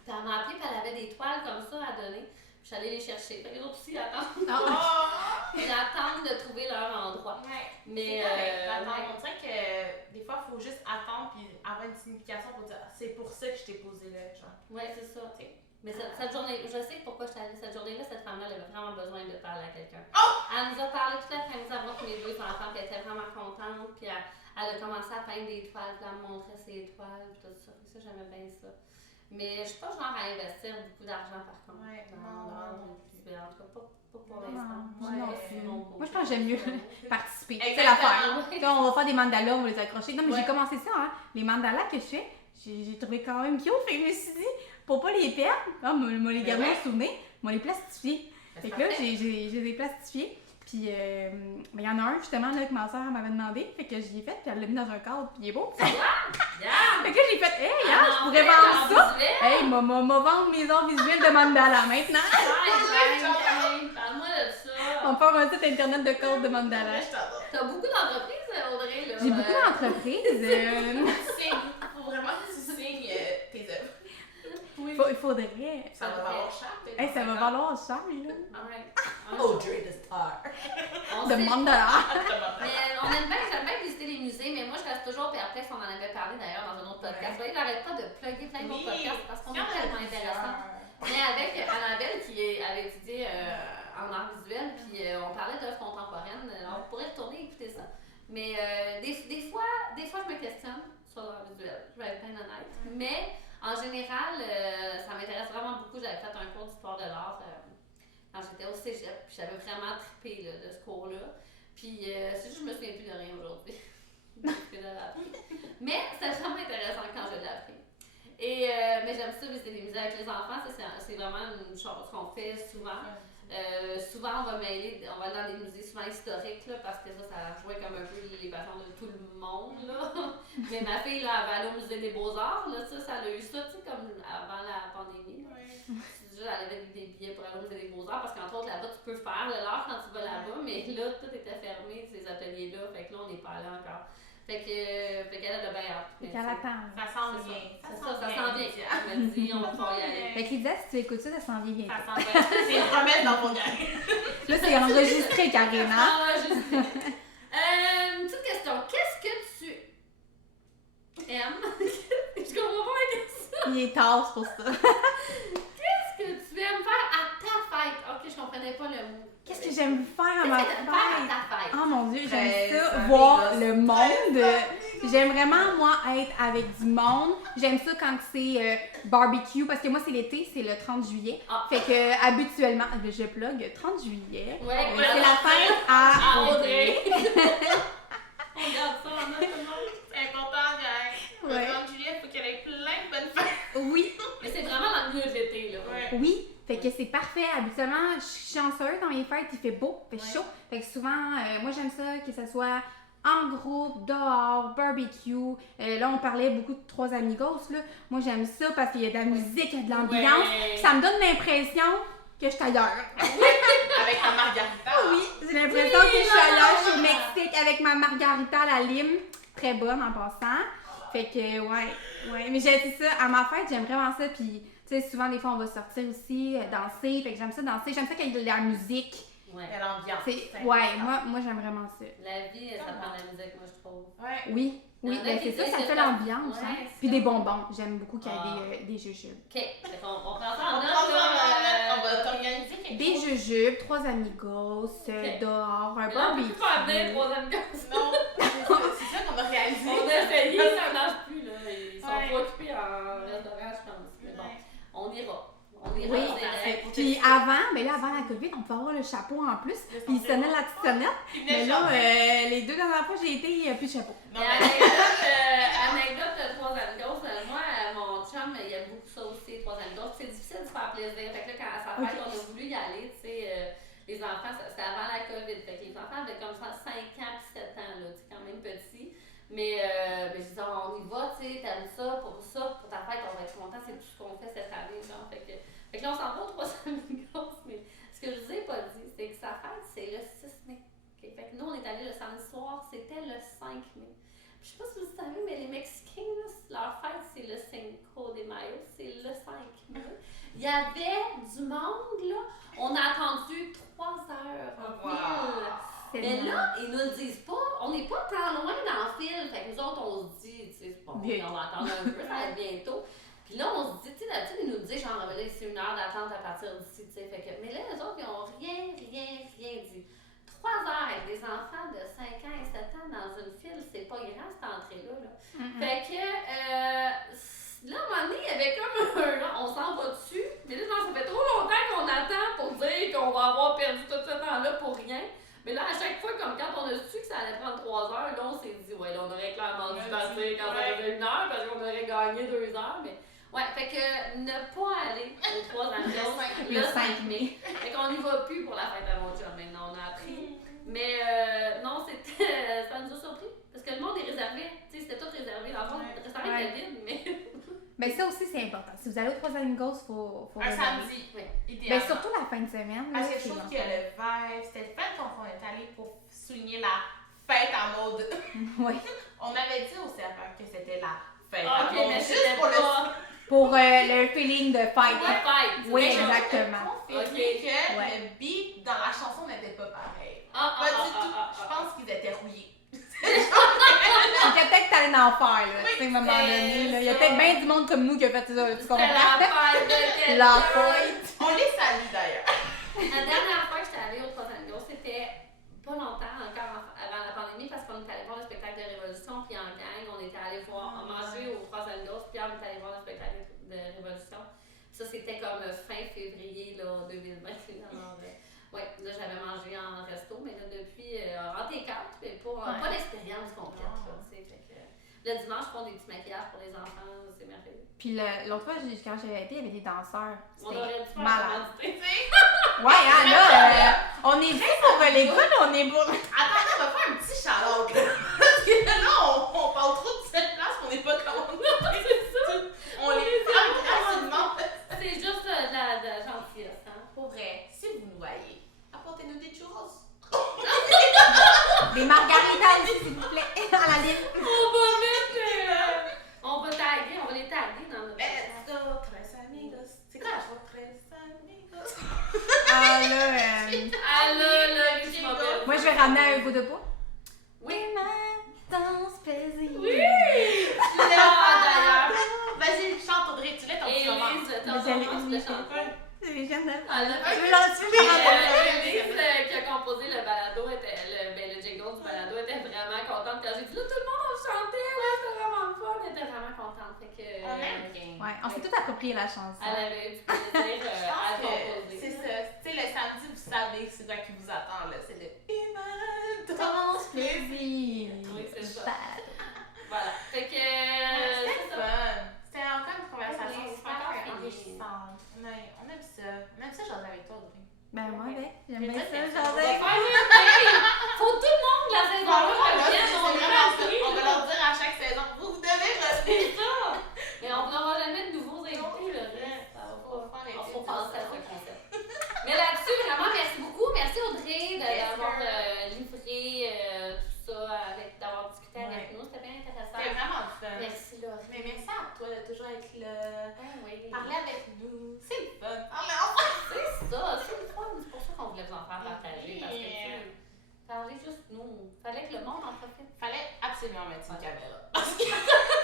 Puis, elle m'a appelé, puis elle avait des toiles comme ça à donner. Puis, je suis allée les chercher. Fait que les autres aussi attendent. Ils attendent de trouver leur endroit. Mais on dirait que des fois, il faut juste attendre puis avoir une signification pour dire c'est pour ça que je t'ai posé là, genre. Ouais, c'est ça. Mais cette journée, je sais pourquoi je suis allée cette journée-là, cette femme-là, elle avait vraiment besoin de parler à quelqu'un. Elle nous a parlé toute l'après-midi avant que mes 2 enfants, puis elle était vraiment contente, puis elle a commencé à peindre des toiles, puis elle me montrait ses toiles, puis tout ça. Ça, j'aimais bien ça. Mais je suis pas genre à investir beaucoup d'argent par contre. En tout cas, pas pour l'instant. Moi, je pense que j'aime mieux participer. C'est l'affaire. On va faire des mandalas, on va les accrocher. Non, mais j'ai commencé ça, hein. Les mandalas que je fais, j'ai trouvé quand même cute. Fait que je me suis dit, pour pas les perdre, moi les garder en souvenir, moi les plastifier. Fait que là, j'ai les plastifiés. Puis, il y en a un justement là, que ma soeur m'avait demandé. Fait que j'y ai fait, puis elle l'a mis dans un cadre, puis il est beau. Fait que j'ai fait, hey, je pourrais vendre ça. Hey, m'a vendre mes arts visuels de mandala maintenant. Parle-moi de ça. On va faire un site internet de cadre de mandala. T'as beaucoup d'entreprises, Audrey, là. J'ai beaucoup d'entreprises. Faut vraiment que tu signes tes œuvres. Il faudrait. Ça va valoir cher. Hey, ça va valoir cher, là. Audrey the Star. De mandala. Mais j'aime bien visiter les musées, mais moi je reste toujours perplexe, on en avait parlé d'ailleurs dans un autre podcast. Vous voyez, j'arrête pas de plugger plein d'autres podcasts parce qu'on est tellement intéressants. Mais avec Annabelle qui avait étudié en art visuel, puis on parlait d'œuvres contemporaines, alors vous pourrez retourner écouter ça. Mais des fois je me questionne sur l'art visuel, je vais être bien honnête. Mais en général, ça m'intéresse vraiment beaucoup. J'avais fait un cours d'histoire de l'art quand j'étais au cégep, puis j'avais vraiment trippé là, de ce cours-là. Puis c'est juste que je me souviens plus de rien aujourd'hui. Mais c'est vraiment intéressant quand je l'ai appris. Mais j'aime ça visiter les musées avec les enfants, c'est vraiment une chose qu'on fait souvent. Souvent, on va aller dans des musées souvent historiques, là, parce que ça jouait comme un peu les passions de tout le monde. Là. Mais ma fille, là, elle va aller au musée des Beaux-Arts, là, ça a eu ça, tu sais, comme avant la pandémie. Elle avait des billets pour aller au musée des Beaux-Arts, parce qu'entre autres, là-bas, tu peux faire de l'art quand tu vas là-bas, mais là, tout était fermé, ces ateliers-là, fait que là, on n'est pas allé encore. Fait qu'elle a bien hâte. Fait qu'elle attend. Ça sent bien. Ça sent bien. Elle me dit, on va pouvoir y aller. Fait que Lydia, si tu écoutes ça sent bien bientôt. Ça sent bien. C'est une promesse dans ton gang. Là, c'est enregistré, Karina. Enregistré. Une petite question. Qu'est-ce que tu aimes? Je comprends pas la question. Il est tard, c'est pour ça. Qu'est-ce que tu aimes faire à ta fête? Ok, je comprenais pas le mot. Qu'est-ce que j'aime faire à ma fête? Faire à ta fête? Oh mon Dieu, j'aime ça, voir le monde. J'aime vraiment, moi, être avec du monde. J'aime ça quand c'est barbecue, parce que moi, c'est l'été, c'est le 30 juillet. Fait que, habituellement, je plug 30 juillet. C'est la fête à Audrey. On regarde ça, on a tout le monde. C'est important, gang. Le 30 juillet, il faut qu'il y ait plein de bonnes fêtes. Oui. Mais c'est vraiment dans le milieu de l'été, là. Oui. Fait que c'est parfait. Habituellement, je suis chanceuse dans les fêtes, il fait beau, il fait chaud. Fait que souvent, moi j'aime ça que ça soit en groupe, dehors, barbecue. Là, on parlait beaucoup de Trois Amigos, là. Moi, j'aime ça parce qu'il y a de la musique, il y a de l'ambiance. Ouais. Ça me donne l'impression que je suis ailleurs. Avec la margarita. Oui, j'ai l'impression que je suis ailleurs. Je suis au Mexique avec ma margarita à la lime. Très bonne en passant. Fait que, ouais. Mais j'ai fait ça à ma fête, j'aime vraiment ça. Puis, tu sais, souvent, des fois, on va sortir aussi, danser. Fait que j'aime ça danser. J'aime ça qu'il y ait de la musique. Ouais. Et l'ambiance. Ouais, moi j'aime vraiment ça. La vie, ça prend de la musique, moi, je trouve. Ouais. Oui, Il y en a ben qui c'est ça, disent ça que fait ça- l'ambiance. Ouais, Hein. c'est Puis des comme- bonbons. J'aime beaucoup qu'il y ait des jujubes. OK. Fait qu'on on prend ça On en note, prend ça en là, note, on va t'organiser quelque Des chose. jujubes, Trois Amigos, dehors, un Mais là, on peut barbecue. plus faire venir 3 amis. Non, c'est ça qu'on va réaliser. On a essayé, ça marche plus, là. Ils sont Ouais. pas occupés en restaurant, je pense. Mais bon, on ira. On ira. Oui, c'est- puis avant la COVID, on pouvait avoir le chapeau en plus, puis il sonnait la petite sonnette. Mais là, les 2 dernières fois que j'ai été, il n'y a plus de chapeau. Non, Mais anecdote de 3 amigos, moi, mon chum, il aime beaucoup ça aussi, 3 amigos. C'est difficile de se faire plaisir. Fait que là, quand à sa fête, on a voulu y aller, tu sais, les enfants, c'était avant la COVID. Fait que les enfants avaient comme ça 5 ans puis 7 ans, là, tu sais, quand même petits. Mais je disais, on y va, tu sais, t'aimes ça, pour ta fête, on va être content, c'est tout ce qu'on fait cette année, genre. Fait que là, on s'en va aux 3 amigos, mais ce que je vous ai pas dit, c'est que sa fête, c'est le 6 mai. Okay? Fait que nous, on est allés le samedi soir, c'était le 5 mai. Je sais pas si vous savez, mais les Mexicains, là, leur fête, c'est le Cinco de Mayo, c'est le 5 mai. Il y avait du monde, là. On a attendu 3 heures en file. Mais là, ils nous le disent pas. On n'est pas tant loin dans le fil. Fait que nous autres, on se dit, tu sais, bon, on va attendre un peu, ça va être bientôt. Puis là, on se dit, tu sais, d'habitude, ils nous disaient, genre, là, c'est 1 heure d'attente à partir d'ici, tu sais. Fait que, mais là, les autres, ils ont rien dit. 3 heures avec des enfants de 5 ans et 7 ans dans une file, c'est pas grand cette entrée-là. Là. Fait que là, à un moment donné, il y avait comme on s'en va dessus, mais là, genre, ça fait trop longtemps qu'on attend pour dire qu'on va avoir perdu tout ce temps-là pour rien. Mais là, à chaque fois, comme quand on a su que ça allait prendre 3 heures, là, on s'est dit, ouais, là, on aurait clairement dû passer quand ça faisait 1 heure parce qu'on aurait gagné 2 heures. Mais ouais, fait que ne pas aller aux 3 amigos le 5 mai. Fait qu'on n'y va plus pour la fête à mon chum maintenant, on a appris. Mais non, c'était. Ça nous a surpris. Parce que le monde est réservé. Tu sais, c'était tout réservé. Dans le fond, le restaurant était vide, mais. Ben ça aussi, c'est important. Si vous allez aux Trois Amigos, faut un réserver. samedi, Oui. idéalement. Ben surtout la fin de semaine. Parce là, que je c'est trouve bon. que le vibe, c'était le fête qu'on est allé pour souligner la fête à mode. Oui. On avait dit au serveur que c'était la fête Ok, à mode. mais Juste c'était pour le pas. Pour le feeling de La fête. fête. Oui, c'est ça. exactement. Confirmer que Ouais. le beat dans la chanson n'était pas pareil. Ah, Pas du tout. Je pense qu'ils étaient rouillés. Donc, peut-être que t'allais en faire, là, tu sais, à un moment mais donné. Là. Il y a ça. peut-être bien du monde comme nous qui a fait ça, tu C'était comprends? la fête de quelqu'un. La fête. On les salue d'ailleurs. La dernière fois que j'étais allée aux 3 amigos, c'était pas longtemps encore avant la pandémie parce qu'on est allé voir le spectacle de Révolution, puis en gang, on était allé voir, manger aux 3 amigos, puis on est allé voir le spectacle de Révolution. Ça, c'était comme fin février là, 2020. Alors, ouais, là, j'avais mangé en resto, mais là, depuis, en T4, mais pas l'expérience complète. Là, tu sais, fait que, le dimanche, ils font des petits maquillages pour les enfants, c'est merveilleux. Puis l'autre fois, quand j'avais été, il y avait des danseurs. On aurait dû faire malade. commanditer. Ouais, hein, là, on est bien pour les gars, là, on est pour. Attendez, on va faire un petit shout-out là. Parce que là, on parle trop de cette place qu'on n'est pas commandé. C'est ça. On les parle gratuitement. C'est juste de la gentillesse, hein. Pour vrai, si vous nous voyez, apportez-nous des churros. Des margaritas, s'il vous plaît, à la ligne. On va taguer, on va les taguer dans notre. Let's go, tres amigos. C'est quoi la chose? Tres amigos. Ah là, Ah là, les mobiles. moi je vais ramener un goût de peau. Oui. Danse plaisir. Oui! D'ailleurs. Vas-y, chante Audrey, tu l'as ton petit moment. Élise, Mais ton j'allais romance de imiter. chanteur. C'est génial. Ah, là, Tu veux l'en Élise, qui a composé le balado, le jingle du balado, était vraiment contente quand j'ai dit là, tout le monde on chantait, là, c'était vraiment le fun, elle était vraiment contente. Fait que, On aime bien. Ouais, on s'est tout approprié la chanson. elle avait eu du plaisir Je à pense que composer. c'est ça. Tu sais, le samedi, vous savez c'est quoi qui vous attend, là. C'est le humain danse plaisir. Oui, c'est ça. Voilà. Fait que. C'était c'est ça. fun. C'était encore une conversation Oui, super c'est encore enrichissante. On aime ça. On aime ça, j'en avec toi, Audrey. Ben moi avec, j'aime Mais bien toi, ça, c'est genre On va faire une idée. Faut tout le monde la saison On va leur dire à chaque saison, vous devez revenir. C'est ça! Mais on n'aura jamais de nouveaux invités, le reste. Il faut penser à ce concept. Mais là-dessus, vraiment, merci beaucoup. Merci Audrey d'avoir livré tout ça, d'avoir discuté avec nous. C'était bien intéressant. C'était vraiment fun. Merci Laurie. Mais merci à toi de toujours être là. Oui. Parler avec nous. C'est le fun. C'est ça, c'est le fun. C'est pour ça qu'on voulait vous en faire partager. Parce que parler juste nous. Fallait que le monde en profite. Fallait absolument mettre une caméra.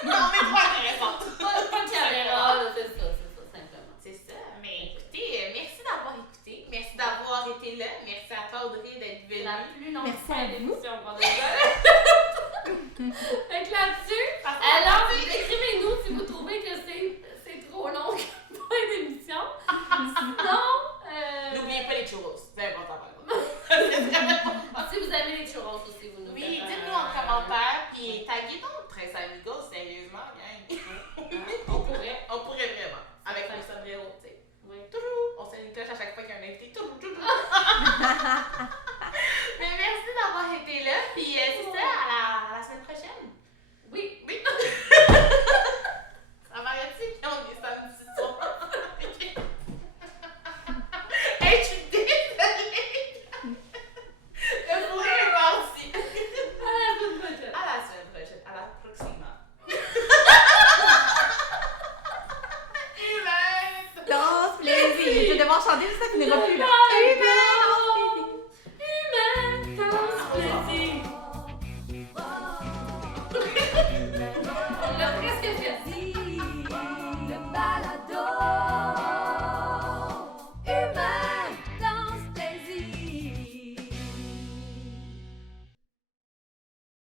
Non, mais pas intéressante. Pas de caméra, c'est ça, simplement. C'est ça. Mais écoutez, merci d'avoir écouté. Merci d'avoir été là. Merci à toi, Audrey, d'être venue. C'est la plus longue Merci à vous. émission qu'on a faite. Fait que là-dessus, alors, écrivez-nous si vous trouvez que c'est trop long comme point d'émission. Sinon, N'oubliez pas les churros. C'est important. si vous avez les churros aussi, vous nous Oui, faites dites-nous en commentaire. Puis taguez donc Tres Amigos, sérieusement, gang. On pourrait vraiment. Avec les sombreros, tu sais. Oui. Toujours. On sonne une cloche à chaque fois qu'il y a un invité. Toujours. Mais merci d'avoir été là. Puis c'est ça, à la semaine prochaine. Oui. Ça m'arrête-tu qu'on est samedi soir? Hey, je suis désolée. Le fourré est parti. À la semaine prochaine. À la proxima. Danse, plaisir. Je vais devoir chanter, ça finira plus là. Bye.